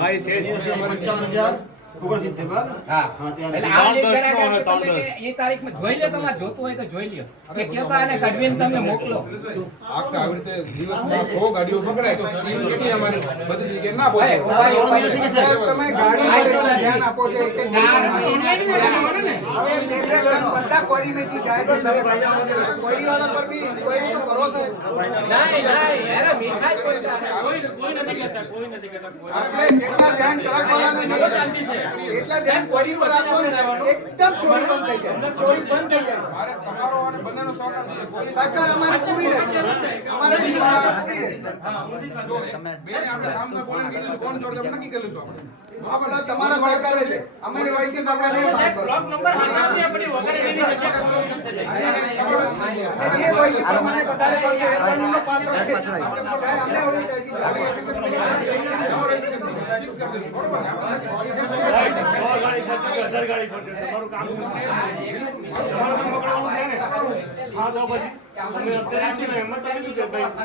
હા એ છે 55,069 બરાબર? હા ત્યારે એટલે આ લીક કરાવે તો તમે કે ઈ તારીખમાં જોઈ લો. તમારે જોતું હોય તો જોઈ લ્યો કે કેતા આને કઢવીને તમને મોકલો. આખા આવી રીતે દિવસમાં 100 ગાડીઓ પકડાય તો ટીમ કેટલી અમારી બધી જગ્યાએ ના પહોંચે. સાહેબ તમે ગાડી પર એટલા ધ્યાન આપો છો એક એક હવે બધા ક્વેરીમાંથી જાય છે ક્વેરી વાળા પર બી ક્વેરી તો કરો છો. નહીં એને મીઠાઈ પહોંચાડે. કોઈ નથી કહેતા, કોઈ નથી કહેતા. આપણે એટલા ધ્યાન ટ્રક વાળાને નહીં એટલા ધ્યાન ક્વેરી પર આપવાનું એકદમ ચોરી બંધ થઈ જાય. ચોરી બંધ થઈ જાય. મારે તમારો અને બંનેનો સહકાર જોઈએ. કોઈની સરકાર અમારે પૂરી રહે અમારે પૂરી રહે. જો બેને આપણે સામે બોલીને કીધું કોણ ચોર છે નક્કી કરેલું છે આપણે. આપણે તમારા સહકારે છે અમારી વહીથી ભગવાન એમ માફ કરો. બ્લોક નંબર હાલની આપણી વગર એની જગ્યા પર છે. અને જે વહીથી પ્રમાણે વધારે કરશે એ દંડનો પાત્ર છે. અમને હોવી ગાડી ખર્ચે 1000 ગાડી ખર્ચે તમારું કામ શું છે? તમારું કામ પકડવાનું છે ને? હા તો પછી તમે અત્યારે છે ને એમ જ કીધું કે ભાઈ આમ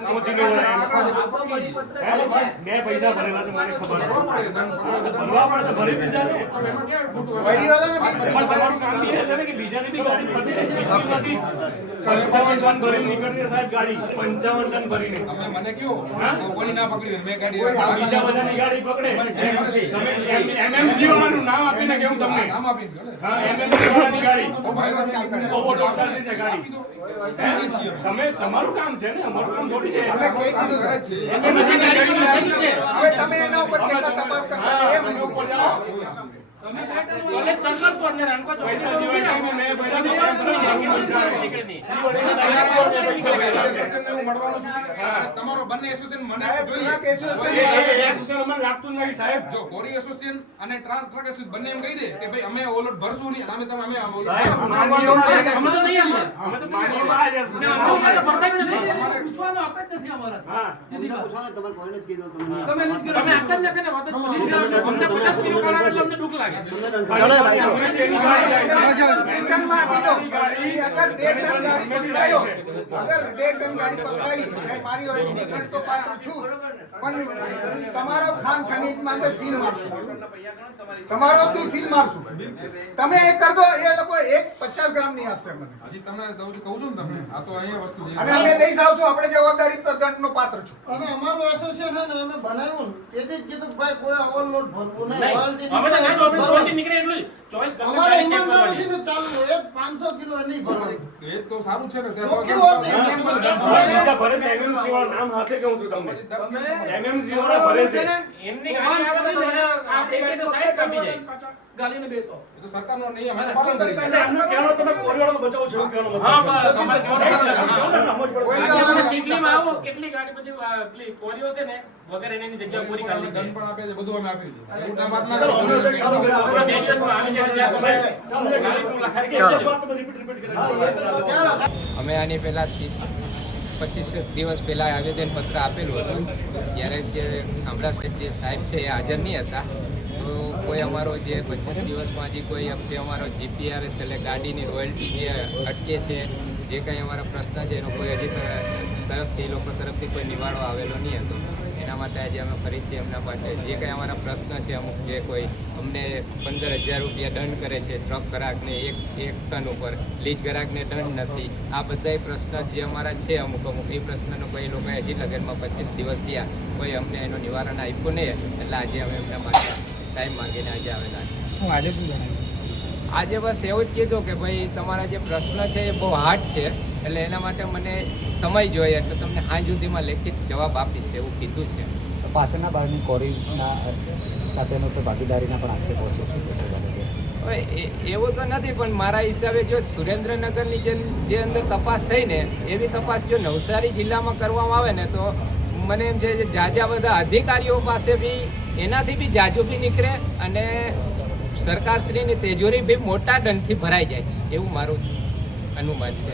મેં પૈસા ભરેલા છે મને ખબર છે. ભરવા પડે તો ભરી દીધા ને. વહીથી વાળાને બી પણ તમારું કામ બી એ છે ને કે બીજાની બી ગાડી ફરતી નથી. 55 ટન ભરીને નીકળતી છે સાહેબ ગાડી, 55 ટન ભરીને. તમે મને કહો કોની ના પકડી મેં ગાડી બીજા બધાની ગાડી પકડે. તમે MMC વાળાનું નામ આપીને કેવું તમને? નામ આપી દો ને. હા MMC વાળાની ગાડી. ભાઈઓ ચાલતા રહે. ઓવરલોડ ચાલતી છે ગાડી. તમે તમારું કામ છે ને, અમારું કામ થોડી છે. અમે કહી દીધું છે MMC ગાડી નથી છે. હવે તમે એના ઉપર કેટલા તપાસ કરતા હતા એ મૂકો. કોલેજ સર્કલ પર ને રણકો ચોક પૈસા દીવાય મેં પહેલા તમારે ભરી જાય નીકળે નહીં. એસોસિએશનને હું મળવાનો છું. અને તમારો બંને એસોસિએશન મને જોઈએ. ટ્રક એસોસિએશન મને લાગતું જ નહીં સાહેબ. જો કોરી એસોસિએશન અને ટ્રાન્સ ટ્રક એસોસિએશન બંને એમ કહી દે કે ભાઈ અમે ઓલોટ ભરશું નહીં અમે તમે અમે ઓલોટ ભરશું. અમે તો નહીં અમે તો માનીમાં આ જ છે. અમે ભરતા જ નથી. પૂછવાનો હક જ નથી અમારા. હા પૂછવાનું તમારે કોઈને જ કીધું તમને તમે નથી તમે આટલા જ લખે ને વાત જ નથી. અમને 50 કિલો કાઢાવે એટલે અમને દુઃખ લાગે. ચલો ભાઈ એની ગાડી જાય છે. બે ટનમાં આપી દો. એ અગર 2 ટન ગાડી પકડાયો અગર 2 ટન ગાડી પકડાવી ત્યારે મારી ઓળખની ગણ તો પાત્ર છું, પણ તમારો ખાન ખનીજમાં અંદર સીલ મારશું, તમારો તી સીલ મારશું. તમે એ કર દો, એ લોકો 50 ગ્રામ નહીં આપશે મને. હજી તમને કહું છું ને તમને, આ તો અહીંયા વસ્તુ છે. અને અમે લઈ જાવ છું, આપણે જવાબદારી તો દંડનો પાત્ર છું. અને અમારું એસોસિએશન છે ને અમે બનાવ્યું ને તેથી જ કીધું કે ભાઈ કોઈ ઓવરલોડ ભરવું નહીં, રોયલ્ટી હવે તો કાંઈ આપણે રોયલ્ટી નીકળે એટલું જ. ચોઈસ કરીને અમારે ગાડી check ઈમાનદારીથી કરવાની. ને ચાલવું, એ 500 કિલો નહીં ભરવાનું. એ તો સારું છે ને. ચોખ્ખી વાત નહીં. બીજા ભરે છે MMC વાળા નામ હાથે કહું છું તમને. MMC વાળા ભરે છે. એમની ગાડી આવે તો એને આપણે કહીએ તો સાઈડ કાપી જાય. ગાલીને બેસો. એ તો સરકારનો નિયમ છે, પાલન કરી એટલે એમનો કહેવાનો તમે કોરીવાળાનો બચાવ છો એમ કહેવાનો મતલબ. હા બસ અમારે કહેવાનો મતલબ. કોરીવાળાનો તમે ચીખલીમાં આવો, કેટલી ગાડી બધી પેલી કોરીઓ છે ને વગર એની જગ્યા પૂરી કરી દંડ છે. પણ આપે છે, બધું અમે આપ્યું છે. એવું કાંઈ વાત ના ચાલો, કરો. અમે ચાલુ કરીએ. આપણે 2 દિવસમાં આવી જાય ત્યાં તમે ગાડી મુલાકાત કરજો. વાત તમે રિપીટ કરી. અમે આની પહેલાં 25 દિવસ પહેલાં આવેદનપત્ર આપેલું હતું. ત્યારે જે હમણાં જે સાહેબ છે એ હાજર નહીં હતા, તો કોઈ અમારો જે 25 દિવસમાં હજી કોઈ જે અમારો GPRS એટલે ગાડીની રોયલ્ટી જે અટકે છે, જે કંઈ અમારા પ્રશ્ન છે એનો કોઈ હજી તરફથી એ લોકો તરફથી કોઈ નિવારો આવેલો નહીં હતો. એના માટે આજે અમે ફરીથી એમના પાસે જે કંઈ અમારા પ્રશ્ન છે, અમુક જે કોઈ અમને 15,000 રૂપિયા દંડ કરે છે ટ્રક ગ્રાહકને એક ટન ઉપર, લીજ ગ્રાહકને દંડ નથી, આ બધાય પ્રશ્ન જે અમારા છે અમુક એ પ્રશ્નનો કોઈ લોકોએ હજી લગનમાં 25 દિવસ થયા કોઈ અમને એનું નિવારણ આપ્યું નહીં. એટલે આજે અમે એમના માટે ટાઈમ માંગીને આજે આવેલા છીએ. શું આજે શું જણાવ્યું? આજે બસ એવું જ કીધું કે ભાઈ તમારા જે પ્રશ્ન છે એ બહુ હાર્ડ છે, એટલે એના માટે મને સમય જોઈએ એટલે તમને હાઈ સુધીમાં લેખિત જવાબ આપીશ એવું કીધું છે. તો પાછળના ભાગની કોરીના સાથેનો તો ભાગીદારીના પણ આક્ષેપો છે, શું કહેવાનું છે? હવે એવું તો નથી, પણ મારા હિસાબે જો સુરેન્દ્રનગરની જે અંદર તપાસ થઈ ને એવી તપાસ જો નવસારી જિલ્લામાં કરવામાં આવે ને તો મને એમ છે કે જાજા બધા અધિકારીઓ પાસે બી એનાથી બી જાજુ બી નીકળે અને સરકારશ્રીની તિજોરી બી મોટા દંડથી ભરાઈ જાય એવું મારું અનુમાન છે.